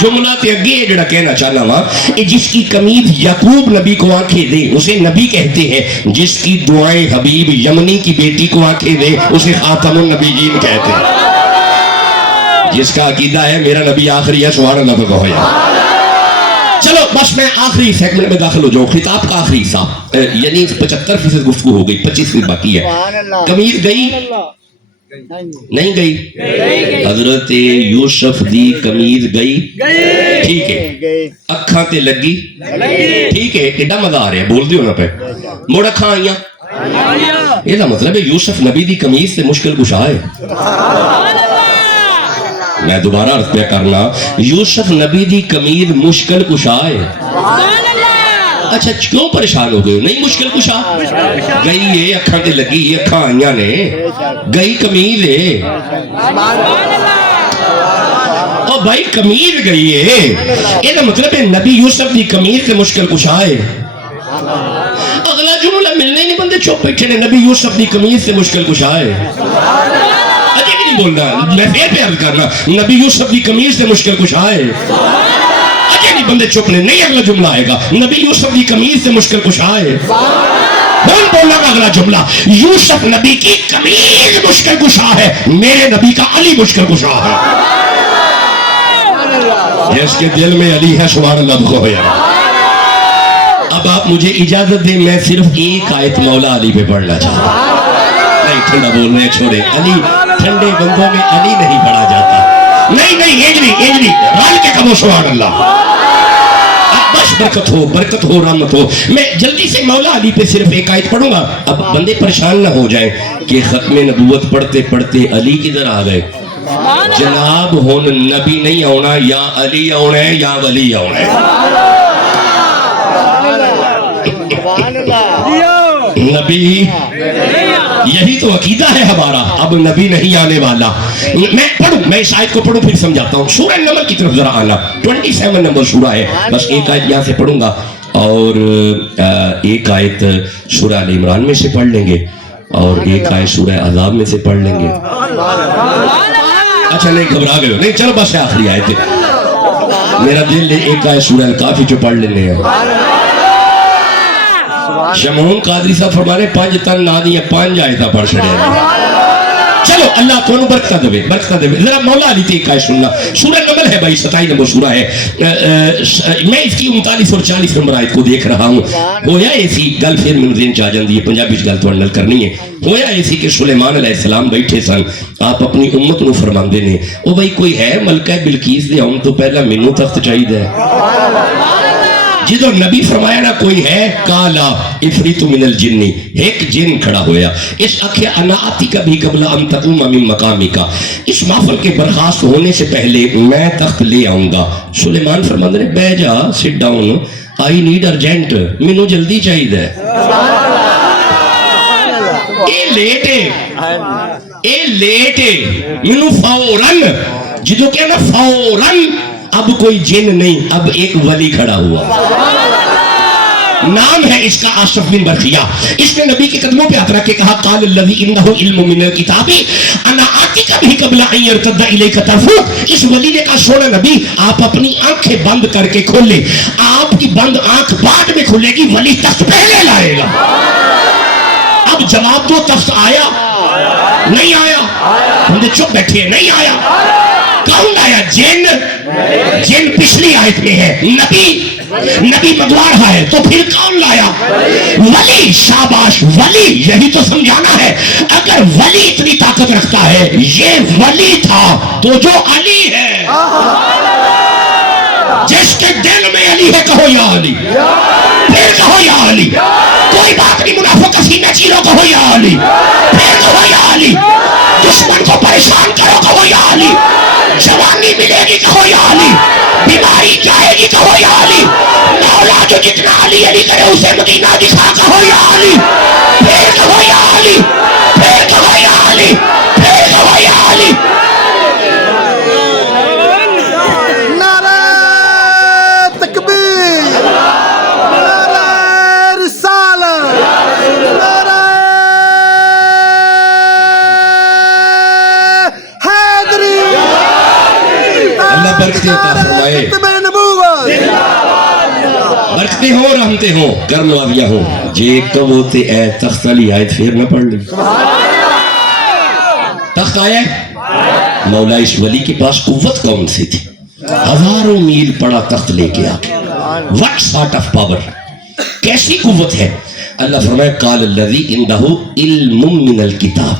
جملہ تے اگے جڑا کہنا چاہنا وا, جس کی قمیض یعقوب نبی کو آنکھیں دے اسے نبی کہتے ہیں, جس کی دعائیں حبیب یمنی کی بیٹی کو آنکھیں دے اسے خاتم النبیین کہتے ہیں. جس کا عقیدہ ہے میرا نبی آخری ہے, سبحان اللہ تو کہو یا. چلو بس میں آخری سیگمنٹ میں داخل ہو جاؤں. خطاب کا آخری حصہ, یعنی 75% گفتگو ہو گئی, 25% باقی ہے. قمیض گئی نہیں گئی؟ حضرت یوسف دی قمیض گئی, ٹھیک ہے, اکھاں تے لگی, ٹھیک ہے, ایڈا مزہ آ رہا ہے, بول دیو نا پہ, موڑ اکھاں آئیاں. یہ دا مطلب ہے یوسف نبی دی قمیض سے مشکل کشا ہے. میں دوبارہ عرض پہ کرنا, یوسف نبی دی قمیض مشکل کشا ہے. اچھا کیوں پریشان ہو گئے؟ نہیں مشکل کشا گئی ہے, اکھاں تے لگی, اکھاں آئیاں نے, گئی قمیض ہے. او بھائی قمیض گئی ہے, یہ دا مطلب ہے نبی یوسف دی قمیض سے مشکل کشا ہے. اگلا جملہ ملنے نہیں بندے چوپ بیٹھے نے, نبی یوسف دی قمیض سے مشکل کشا ہے. اجے بھی نہیں بولنا, میں پھر پہ عرض کرنا, نبی یوسف دی قمیض سے مشکل کشا ہے. اجے نہیں بندے چپ نے, نہیں اگلا جملہ آئے گا, نبی یوسف دی قمیض سے مشکل کشا ہے. کون بولنا گا اگلا جملہ؟ یوسف نبی کی قمیض مشکل کشا ہے, میرے نبی کا علی مشکل کشا ہے. جس کے دل میں علی ہے, سبحان اللہ کو ہے. اب آپ مجھے اجازت دیں, میں صرف ایک آیت مولا علی پہ پڑھنا چاہتا ہوں. نہیں ٹھنڈا بول رہے چھوڑے, علی ٹھنڈے بندوں میں علی نہیں پڑھا جاتا. نہیں ایجنی رال کے کمو, سبحان اللہ. بس برکت ہو رحمت ہو. میں جلدی سے مولا علی پہ صرف ایک آیت پڑھوں گا. اب بندے پریشان نہ ہو جائیں کہ ختم نبوت پڑھتے پڑھتے علی کدھر آ گئے. جناب ہون نبی نہیں آنا, یا علی آنا ہے یا ولی آنا ہے. نبی, یہی تو عقیدہ ہے ہمارا, اب نبی نہیں آنے والا. میں پڑھوں, میں اس آیت کو پڑھوں پھر سمجھاتا ہوں. سورہ نمل کی طرف ذرا آنا, 27 نمبر سورہ ہے, بس ایک آیت یہاں سے پڑھوں گا. اور ایک آیت سورہ آل عمران میں سے پڑھ لیں گے اور ایک آیت سورہ احزاب میں سے پڑھ لیں گے. اچھا نہیں گھبرا گئے ہو, نہیں چلو بس آخری آیت ہے. میرا دل ایک آیت سورہ الکافی جو پڑھ لینے ہیں. شمعون قادری صاحب فرما رہے 5 تن نہ دیا 5 آیتاں پڑھ چھڑے ہیں. چلو اللہ تمہیں برکت دے, برکت دے. ذرا مولا علی تی ایک آیت سننا. سورہ نمل ہے بھائی, 27 نمبر سورہ ہے. میں اس کی 39 اور 40 نمبر آیت کو دیکھ رہا ہوں. ہویا ایسی گل پھر میں دین چاہ جاندی ہے, پنجابی گل تو نل کرنی ہے. ہویا ایسی کہ سلیمان علیہ السلام بیٹھے سن, آپ اپنی امت نو فرماندے نے او بھائی کوئی ہے ملکہ بلقیس دے آن تو پہلا مینوں تخت چاہیے. جدو نبی فرمایا نا کوئی ہے, کالا افریت من الجنی, ایک جن کھڑا ہویا. اس اکھے انا آتی کا بھی قبل ان تقوم من مقامی کا, اس محفل کے برخاست ہونے سے پہلے میں تخت لے آؤں گا. سلیمان فرماندے نے بہ جا, sit down, I need urgent, مینوں جلدی چاہیے. اے لیٹ ہے, اے لیٹ ہے, مینوں فوراً. جدو کیا نا فوراً, اب کوئی جن نہیں, اب ایک ولی کھڑا ہوا. نام ہے اس کا آصف بن برخیہ. اس نے نبی کے قدموں پہ ہاتھ رکھ کے کہا قال الذی عنہ علم من الکتاب انا آتیک بھی قبل ان یرتد الیک طرفک. اس ولی نے کہا سونا نبی آپ اپنی آنکھیں بند کر کے کھولیں, آپ کی بند آنکھ بعد میں کھلے گی, ولی تخت پہلے لائے گا. اب جواب دو, تخت آیا نہیں آیا؟ ہم نے چپ بیٹھے, نہیں آیا. کون آیا؟ جن. جن پچھلی آیت میں ہے, نبی مدوار ہے, تو پھر کون لایا؟ ولی. شاباش, ولی. یہی تو سمجھانا ہے. اگر ولی اتنی طاقت رکھتا ہے, یہ ولی تھا تو جو علی ہے, جس کے دل میں علی ہے, کہو یا علی, پھر کہو یا علی. کوئی بات نہیں, منافق کا سینہ چیرو, کہو یا علی, پھر کہو یا علی. دشمن کو پریشان کرو, کہو یا علی. جوانی ملے گی, کہو یا علی. بیماری جائے گی, کہو یا علی. مولا جو جتنا علی علی کرے اسے مدینہ دکھا, کہو یا علی, پھر کہو یا علی, پھر کہو یا علی, پھر کہو یا علی. نعرہ تکبیر, نعرہ رسالت, نعرہ حیدری. اللہ برکتیں عطا فرمائے, ختم نبوت. برکتیں ہوں, رحمتیں ہوں, کرم نوازیاں ہوں. جے کبو تے اے تخت علی آیت پھر نہ پڑھ لی. تخت آیا ہے, مولا اس ولی کے پاس قوت کون سی تھی؟ ہزاروں میل پڑا تخت لے کے آ کے. what sort of power, کیسی قوت ہے؟ اللہ فرمائے قال الذی عنہ علم من الکتاب,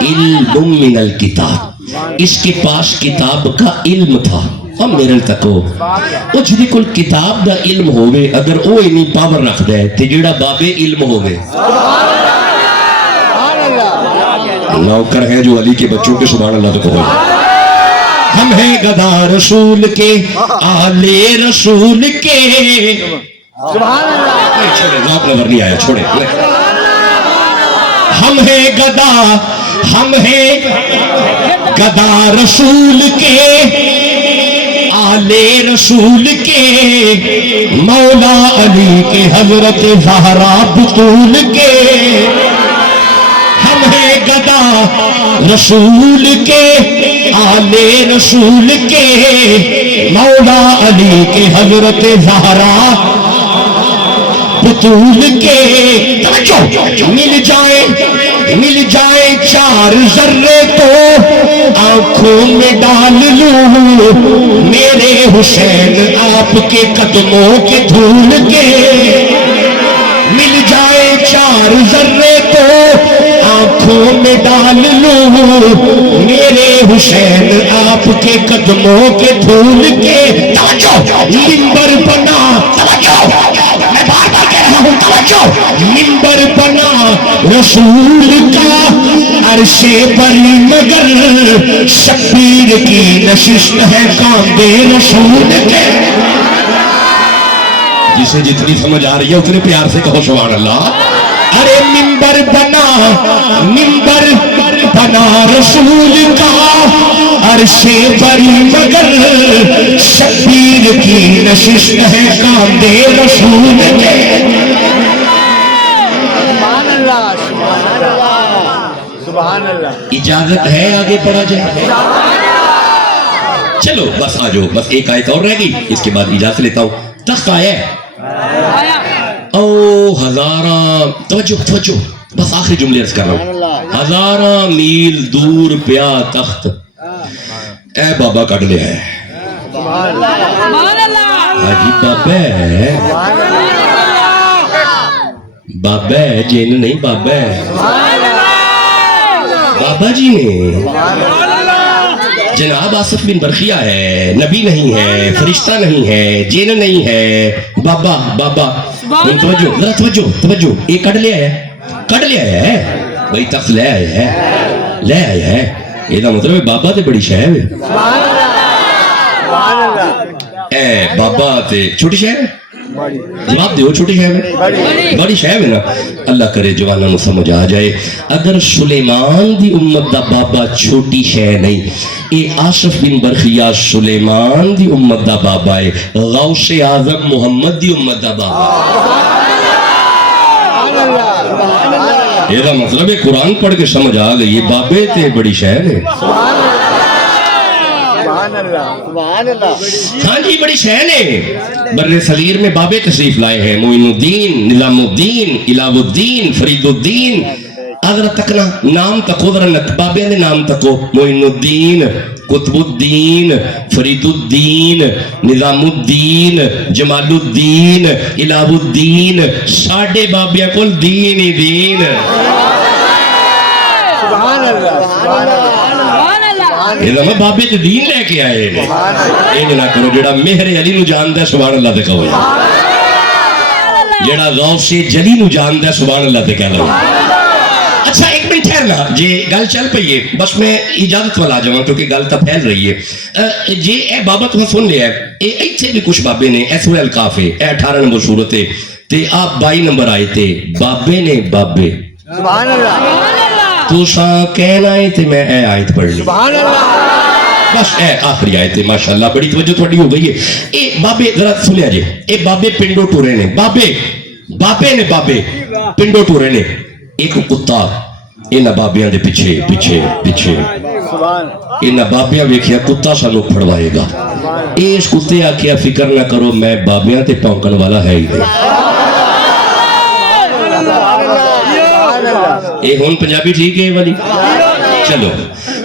علم من الکتاب. اس کے پاس کتاب کا علم تھا. اور میرے تکو وہ جدی کل کتاب دا علم ہوئے, اگر وہ انہی پاور رکھ دے تے جڑا بابے علم ہوئے. نوکر ہیں جو علی کے بچوں کے سبحان اللہ تو کہو. ہم ہیں گدا رسول کے, آلے رسول کے. سبحان اللہ. چھوڑے, ذوق نظر نہیں آیا, چھوڑے. ہم ہیں گدا, ہم ہیں گدا رسول کے, آلے رسول کے, مولا علی کے, حضرت زہرا بطول کے. ہم ہیں گدا رسول کے, آلے رسول کے, مولا علی کے, حضرت زہرا بطول کے. مل جائے 4 ذرے تو آنکھوں میں ڈال لوں, میرے حسین آپ کے قدموں کے دھول کے. مل جائے 4 ذرے تو آنکھوں میں ڈال لوں, میرے حسین آپ کے قدموں کے دھول کے. منبر بنا, میں بار بار کہہ رہا ہوں توجہ, منبر بنا رسول کا, عرش بری مگر شبیر کی نشست ہے کاندے رسول کے. جسے جتنی سمجھ آ رہی ہے اتنے پیار سے کہو سبحان اللہ. ارے منبر بنا رسول کا, عرش بری مگر شبیر کی نشست ہے کاندے رسول کے سبحان اللہ سبحان اللہ سبحان اللہ اجازت ہے آگے پڑھا جائے چلو بس آ جاؤ بس ایک آیت اور رہ گئی اس کے بعد اجازت لیتا ہوں تخت آیا ہے او ہزاراں توجہ بس آخری جملے عرض کر رہا ہوں ہزاراں میل دور پیا تخت اے بابا کٹ لیا ہے حاجی بابا ہے بابا ہے جن نہیں بابا ہے بابا جی نے جناب آصف بن برخیہ ہے نبی نہیں ہے فرشتہ نہیں ہے جن نہیں ہے بابا توجہ یہ کٹ لیا ہے بھائی تخت لے آیا ہے یہ مطلب ہے بابا تے بڑی شے ہے اے بابا تے چھوٹی شے ہے جواب دیو چھوٹی شے ہے بڑی شے ہے نا اللہ کرے جواناں نوں سمجھ آ جائے اگر سلیمان دی امت دا بابا چھوٹی شے نہیں اے آصف بن برخیہ سلیمان دی امت دا بابا ہے غوث اعظم محمد دی امت دا بابا یہ مطلب ہے قرآن پڑھ کے سمجھ آ گئی یہ بابے تے بڑی شہر ہے ہاں جی بڑی شہر ہے بر صغیر میں بابے تشریف لائے ہیں معین الدین نظام الدین الہ الدین فرید الدین حضرت تکنا نام تکو ذرا بابے نے نام تکو معین الدین قطب الدین فرید الدین نظام الدین جمال الدین الہ الدین ساڑھے بابیاں کل دین ہی دین سبحان اللہ سبحان اللہ یہ میں بابے جو دین لے کے آئے یہ نہ کرو جڑا مہر علی نو جان دے سبحان اللہ دے کہو جڑا غوث جلی نو جان دے سبحان اللہ دے کہو اچھا ایک منٹ ٹھہرنا جی گل چل پئی ہے بس میں اجازت والا جاؤں کیونکہ گل تو پھیل رہی ہے جی اے بابا تمہیں سن لیا ہے ایتھے بھی کچھ بابے نے اے سورہ الکاف ہے اے 18 نمبر صورت ہے تے آپ 22 نمبر آئے تھے بابے نے بابے سبحان اللہ تو ساں کہنا ہے تے میں اے آیت پڑھ لی سبحان اللہ بس اے آخری آیت ہے ماشاءاللہ بڑی توجہ تھوڑی ہو گئی ہے اے بابے ذرا سنیا جی اے بابے پنڈو ٹورے نے بابے نے پنڈو ٹورے نے ایک کتا انہ بابیاں دے پیچھے انہ بابیاں ویکھیا کتا سانو پھڑوائے گا اس کتے آکیا فکر نہ کرو میں بابیاں تے پونکن والا ہے ہی نہیں اے ہون پنجابی ٹھیک ہے والی چلو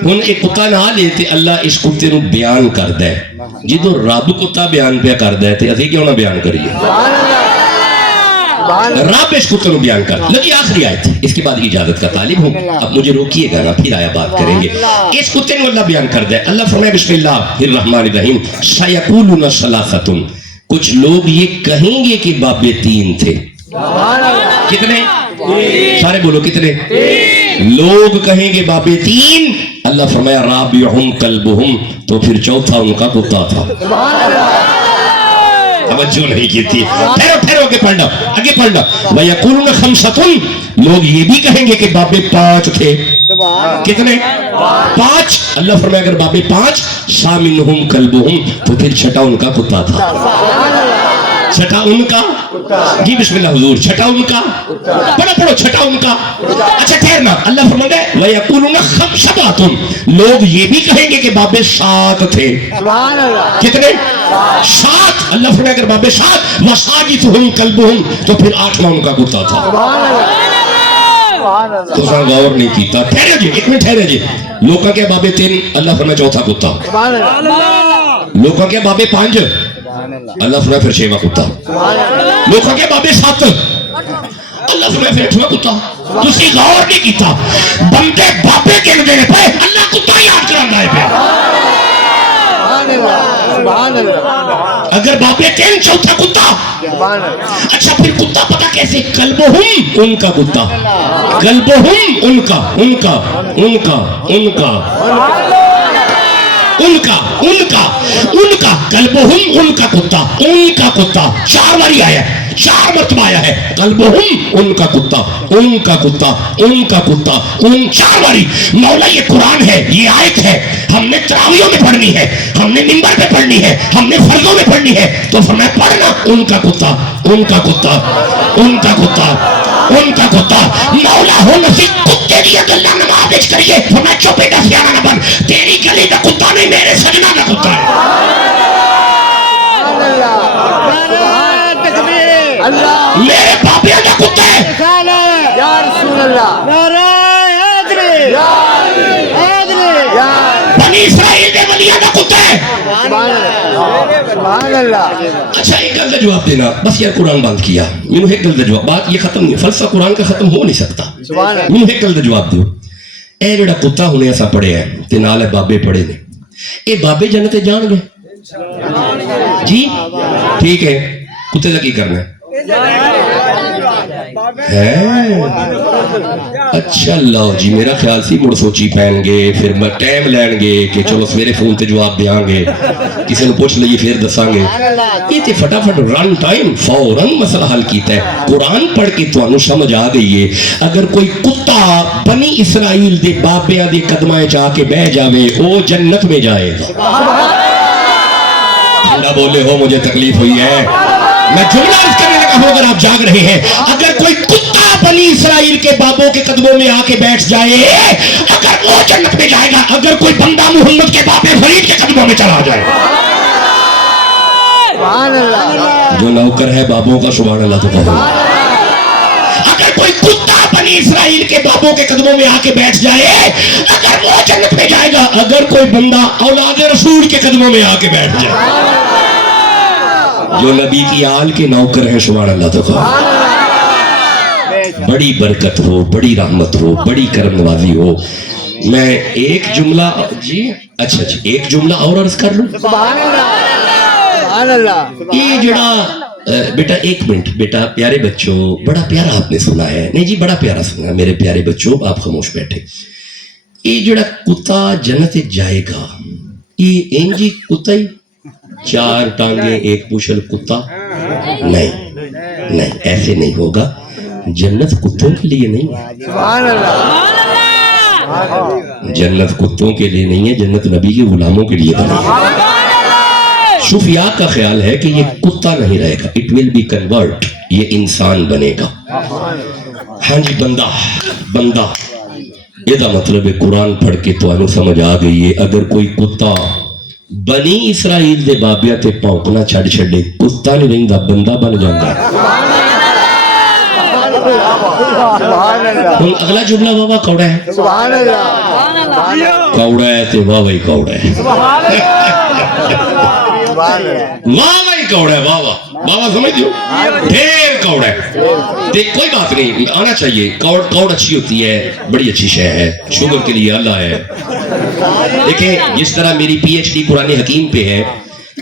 ہون ایک کتا نہ لے تے اللہ اس کتے نو بیان کر دے جدو رب کتا بیان پہ کر دے تے اسی کیوں نہ بیان کریے رب اس کتے نو بیان کر لگی آخری آیت اس کے بعد اجازت کا طالب ہوں اب مجھے روکیے گا نا پھر آیا بات کریں گے اس کتے نو اللہ بیان کر دے اللہ فرمائے بسم اللہ الرحمن الرحیم سیقولون ثلاثۃ کچھ لوگ یہ کہیں گے کہ بابے 3 تھے کتنے سارے بولو کتنے لوگ کہیں گے بابے 3 اللہ فرمایا رابعہم کلبہم تو پھر چوتھا ان کا کتا تھا توجہ نہیں کی تھی پھیرو آگے پڑھنا وَيَقُولُونَ خَمْسَةٌ لوگ یہ بھی کہیں گے کہ بابے 5 تھے کتنے 5 اللہ فرمایا اگر بابے 5 سَامِنْهُمْ كَلْبُهُمْ تو پھر چھٹا ان کا کتا تھا چھٹا ان کا جی بسم اللہ حضور چھٹا ان کا پڑھو چھٹا ان کا اچھا ٹھہرنا اللہ فرماتا ہے وَيَقُولُونَ خَمْسَةٌ لوگ یہ بھی کہیں گے کہ بابے 7 تھے کتنے 7 اللہ فرماتا ہے اگر بابے 7 وَسَادِسُهُمْ كَلْبُهُمْ تو پھر 8واں ان کا کتا تھا تو ساں غور نہیں کیتا ٹھہرے جی ایک منٹ ٹھہرے جی لوگوں کے بابے 3 اللہ فرماتا چوتھا کتا لوگوں کے بابے 5 اللہ فرمایا پھر 6واں کتا لوگوں کے بابے 7 اللہ فرمایا پھر 8واں کتا تسی غور نہیں کیتا بندے بابے کے لگے پہ اللہ کتا یاد کرانا ہے پہ اگر بابے 3 چوتھا کتا اچھا پھر کتا پتہ کیسے کلبہم ان کا کتا کلبہم ان کا کلبہم ان کا کتا 4 باری آیا 4 مرتبہ آیا ہے قلبہم ان کا کتا ان کا کتا ان کا کتا ان 4 باری. مولا یہ قرآن ہے, یہ آیت ہے, ہم نے تراویحوں میں پڑھنی ہے, ہم نے منبر پہ پڑھنی ہے, ہم نے فرضوں میں پڑھنی ہے, تو فرمایا پڑھنا ان کا کتا ان کا کتا ان کا کتا ان کا کتا. مولا ہو نصیب کتے دیا گلا نماز بیچ کریے, فرمایا چوپے کا سیانا نہ بن, تیری گلی کا کتا نہیں میرے سجنا کا کتا ہے. میرے باپیاں کا کتا ہے. یا رسول اللہ, بنی اسرائیل کے ولیاں کا کتا ہے. سبحان اللہ. اچھا ایک گل کا جواب دینا, بس یار قرآن بند کیا, مینوں ایک گل کا جواب, بات یہ ختم نہیں, فلسفہ قرآن کا ختم ہو نہیں سکتا. مینوں ایک گل کا جواب دیو, اے جڑا کتا ہونے ایسا پڑھے ہے تے نال بابے پڑھے نے, اے بابے جنت جان گے جی؟ ٹھیک ہے, کتے کا کی کرنا ہے؟ اچھا لو جی, میرا خیال سی مڑ سوچی پہن گے, پھر میں ٹائم لین گے کہ چلو سویرے فون تے جواب دیاں گے, کسی نے پوچھ لئیے پھر دساں گے. یہ تے فٹافٹ رن ٹائم فوراً مسئلہ حل کیتا ہے. قرآن پڑھ کے تو انو سمجھ آ گئی ہے, اگر کوئی کتا بنی اسرائیل دے بابیاں دے قدمائیں چاہ کے بہ جاوے وہ جنت میں جائے گا. ٹھنڈا بولے ہو, مجھے تکلیف ہوئی ہے, میں جملہ عرض کرنے لگا ہوں, اگر آپ جاگ رہے ہیں, اگر کوئی کتا بنی اسرائیل کے بابوں کے قدموں میں آ کے بیٹھ جائے اگر وہ جنت میں جائے گا, اگر کوئی بندہ محمد کے بابے فرید کے قدموں میں چلا جائے. سبحان اللہ. جو نوکر ہے بابوں کا سبحان اللہ تو کہو. اگر کوئی کتا بنی اسرائیل کے بابوں کے قدموں میں آ کے بیٹھ جائے اگر وہ جنت میں جائے گا, اگر کوئی بندہ اولاد رسول کے قدموں میں آ کے بیٹھ جائے. جو نبی کی آل کے نوکر ہیں سبحان اللہ تو کہو. بڑی برکت ہو, بڑی رحمت ہو, بڑی کرم نوازی ہو. میں ایک جملہ جی اچھا جی ایک جملہ اور عرض کر لوں. سبحان اللہ. سبحان اللہ. یہ جڑا بیٹا ایک منٹ بیٹا, پیارے بچوں, بڑا پیارا آپ نے سنا ہے, نہیں جی بڑا پیارا سنا میرے پیارے بچوں, آپ خاموش بیٹھے. یہ جڑا کتا جنت جائے گا, یہ این جی کتا ہی 4 ٹانگیں 1 پوچھل کتا نہیں, نہیں ایسے نہیں ہوگا. جنت کتوں کے لیے نہیں ہے, سبحان اللہ. جنت کتوں کے لیے نہیں ہے, جنت نبی کے غلاموں کے لیے بنی ہے. صوفیاء کا خیال ہے کہ یہ کتا نہیں رہے گا, اٹ ول بی کنورٹ, یہ انسان بنے گا. ہاں جی بندہ بندہ, یہ مطلب ہے قرآن پڑھ کے تو انو سمجھ آ گئی ہے. اگر کوئی کتا بنی اسرائیل دے بابیا تے پونکنا چھڑ چھڑے, کتا نہیں رہندا, بندہ بن جاتا ہے. ہوں اگلا جملہ واہ واہ کوڑا ہے, سبحان اللہ. کوڑا ہے تے واہ واہ کوڑا ہے, واہ واہ کوڑا ہے, واہ واہ واہ واہ سمجھ دیو, ڈھیر کوڑا ہے. کوئی بات نہیں, آنا چاہیے. کوڑ اچھی ہوتی ہے, بڑی اچھی شے ہے, شوگر کے لیے اللہ ہے. دیکھیں جس طرح میری پی ایچ ڈی قرآن حکیم پہ ہے,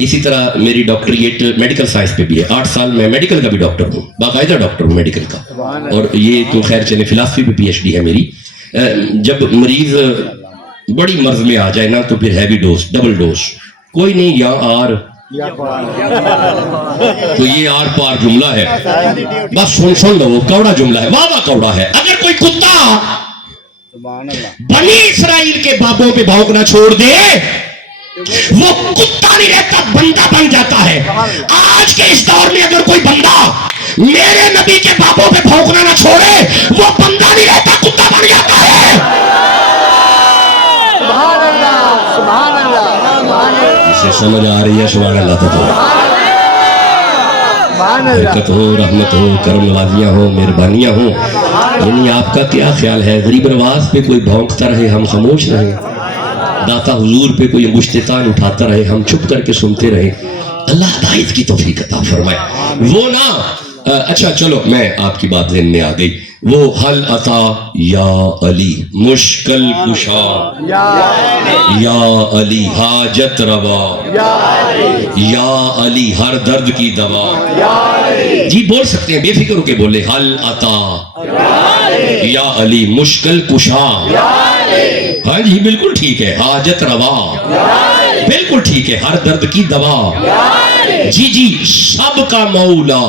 اسی طرح میری ڈاکٹریٹ میڈیکل سائنس پہ بھی ہے. 8 سال میں میڈیکل کا بھی ڈاکٹر ہوں, باقاعدہ ڈاکٹر ہوں میڈیکل کا. اور یہ تو خیر چلے فلاسفی پہ پی ایچ ڈی ہے میری. جب مریض بڑی مرض میں آ جائے نا تو پھر ہیوی ڈوز, ڈبل ڈوز, کوئی نہیں یہاں آر تو یہ آر پار جملہ ہے, بس سن لو, کوڑا جملہ ہے, واہ واہ کوڑا ہے. اگر کوئی کتا بنی اسرائیل کے بابوں پہ بھونکنا چھوڑ دے, وہ کتا نہیں رہتا, بندہ بن جاتا ہے. آج کے اس دور میں اگر کوئی بندہ میرے نبی کے بابوں پہ بھونکنا نہ چھوڑے, وہ بندہ نہیں رہتا, کتا بن جاتا ہے. سبحان اللہ. سبحان اللہ. اسے سمجھ آ رہی ہے سبحان اللہ تو برکت ہو, رحمت ہو, کرم نوازیاں ہو, مہربانیاں ہوں. یعنی آپ کا کیا خیال ہے, غریب نواز پہ کوئی بھونکتا رہے ہم خاموش رہیں, داتا حضور پہ کوئی انگشتان اٹھاتا رہے ہم چپ کر کے سنتے رہے. اللہ ہدایت کی توفیق عطا فرمائے. وہ نا اچھا چلو میں آپ کی بات ذہن میں آ گئی. وہ حل عطا یا علی مشکل کشا, یا علی حاجت روا, یا علی ہر درد کی دوا. جی بول سکتے ہیں, بے فکر ہو کے بولے, حل عطا یا علی مشکل کشا. ہاں جی بالکل ٹھیک ہے, حاجت روا بالکل ٹھیک ہے, ہر درد کی دوا. جی جی سب کا مولا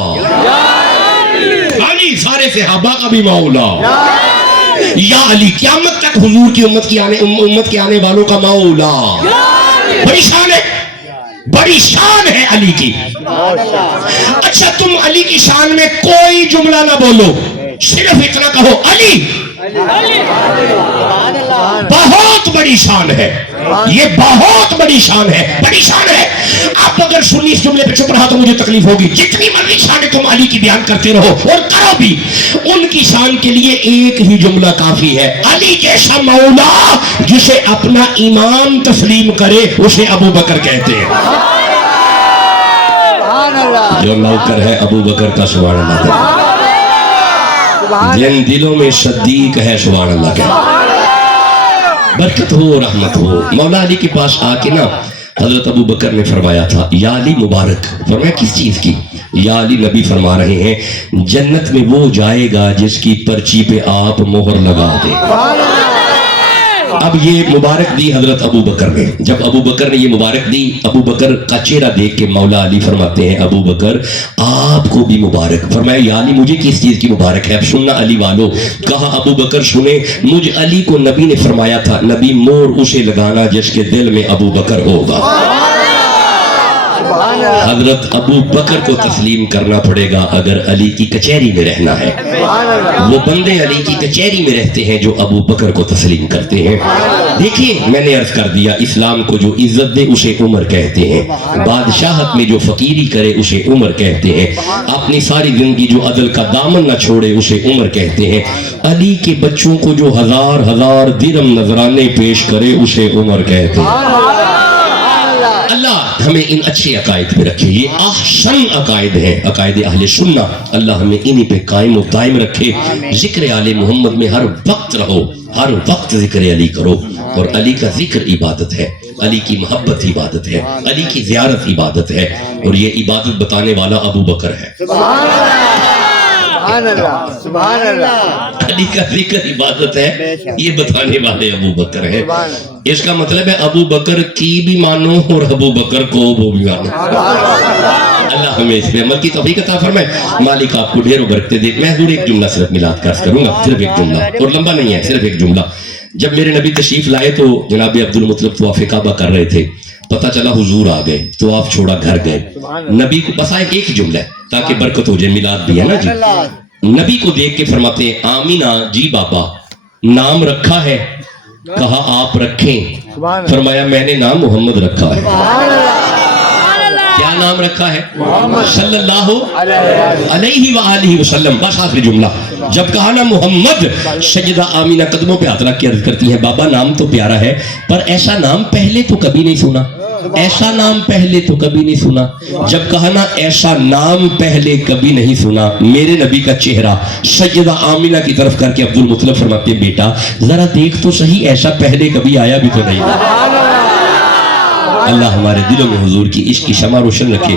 ہاں جی سارے صحابہ کا بھی مولا یا علی، قیامت تک حضور کی امت کے آنے والوں کا مولا. بڑی شان ہے، بڑی شان ہے علی کی. اچھا تم علی کی شان میں کوئی جملہ نہ بولو، صرف اتنا کہو علی. بہت بڑی شان ہے یہ، بہت بڑی شان ہے، بڑی شان ہے. آپ اگر سنی اس جملے پہ چپ رہا تو مجھے تکلیف ہوگی. جتنی مرضی شان تم علی کی بیان کرتے رہو اور کرو بھی، ان کی شان کے لیے ایک ہی جملہ کافی ہے. علی جیسا مولا جسے اپنا ایمان تسلیم کرے اسے ابو بکر کہتے ہیں. جو نوکر ہے ابو بکر کا سبحان اللہ کرے، جن دلوں میں صدیق ہے سبحان اللہ کرے. برکت ہو، رحمت ہو. مولا علی کے پاس آ کے نا حضرت ابو بکر نے فرمایا تھا یا علی مبارک. فرمایا کس چیز کی؟ یا علی نبی فرما رہے ہیں جنت میں وہ جائے گا جس کی پرچی پہ آپ مہر لگا دیں. اب یہ مبارک دی حضرت ابو بکر نے. جب ابو بکر نے یہ مبارک دی، ابو بکر کا چہرہ دیکھ کے مولا علی فرماتے ہیں ابو بکر آپ کو بھی مبارک. فرمایا یا علی مجھے کس چیز کی مبارک ہے؟ اب سننا علی والو. کہا ابو بکر سنیں، مجھ علی کو نبی نے فرمایا تھا نبی مور اسے لگانا جس کے دل میں ابو بکر ہوگا. حضرت ابو بکر کو تسلیم کرنا پڑے گا اگر علی کی کچہری میں رہنا ہے. وہ بندے علی کی کچہری میں رہتے ہیں جو ابو بکر کو تسلیم کرتے ہیں. دیکھیں میں نے عرض کر دیا اسلام کو جو عزت دے اسے عمر کہتے ہیں، بادشاہت میں جو فقیری کرے اسے عمر کہتے ہیں، اپنی ساری زندگی جو عدل کا دامن نہ چھوڑے اسے عمر کہتے ہیں، علی کے بچوں کو جو ہزار ہزار درم نذرانے پیش کرے اسے عمر کہتے ہیں. اللہ ہمیں ان اچھے عقائد پہ رکھے. یہ احسن عقائد ہیں، عقائد اہل سنہ. اللہ ہمیں انہی پہ قائم و دائم رکھے. ذکر آل محمد میں ہر وقت رہو، ہر وقت ذکر علی کرو. اور علی کا ذکر عبادت ہے، علی کی محبت عبادت ہے، علی کی زیارت عبادت ہے. اور یہ عبادت بتانے والا ابو بکر ہے. سبحان اللہ، سبحان اللہ. علی کا ذکر عبادت ہے، یہ بتانے والے ابو بکر ہیں. اس کا مطلب ہے ابو بکر کی بھی مانو اور ابو بکر کو وہ بھی مانو. اللہ ہمیں اس میں عمل کی توفیق عطا فرمائے. مالک آپ کو ڈھیروں برکتیں دے. میں ضرور ایک جملہ صرف میلاد کا عرض کروں گا، صرف ایک جملہ، اور لمبا نہیں ہے، صرف ایک جملہ. جب میرے نبی تشریف لائے تو جناب عبد المطلب طواف کعبہ کر رہے تھے. پتہ چلا حضور آ گئے، طواف چھوڑا گھر گئے. نبی کو بس ایک ہی جملہ ہے تاکہ برکت ہو جائے، میلاد بھی ہے نا جی. نبی کو دیکھ کے فرماتے ہیں آمینہ جی بابا نام رکھا ہے؟ کہا آپ رکھیں. فرمایا میں نے نام محمد رکھا ہے. کیا نام رکھا ہے؟ صلی اللہ علیہ وآلہ وسلم. بس آخری جملہ. جب کہا نا محمد، سیدہ آمینہ قدموں پہ ہاتھ رکھ کے عرض کرتی ہیں بابا نام تو پیارا ہے پر ایسا نام پہلے تو کبھی نہیں سنا، ایسا نام پہلے تو کبھی نہیں سنا. جب کہا نا ایسا نام پہلے کبھی نہیں سنا، میرے نبی کا چہرہ سیدہ آمینہ کی طرف کر کے عبد المطلب فرماتے ہیں بیٹا ذرا دیکھ تو صحیح، ایسا پہلے کبھی آیا بھی تو نہیں. اللہ ہمارے دلوں میں حضور کی عشق کی شمع روشن رکھے.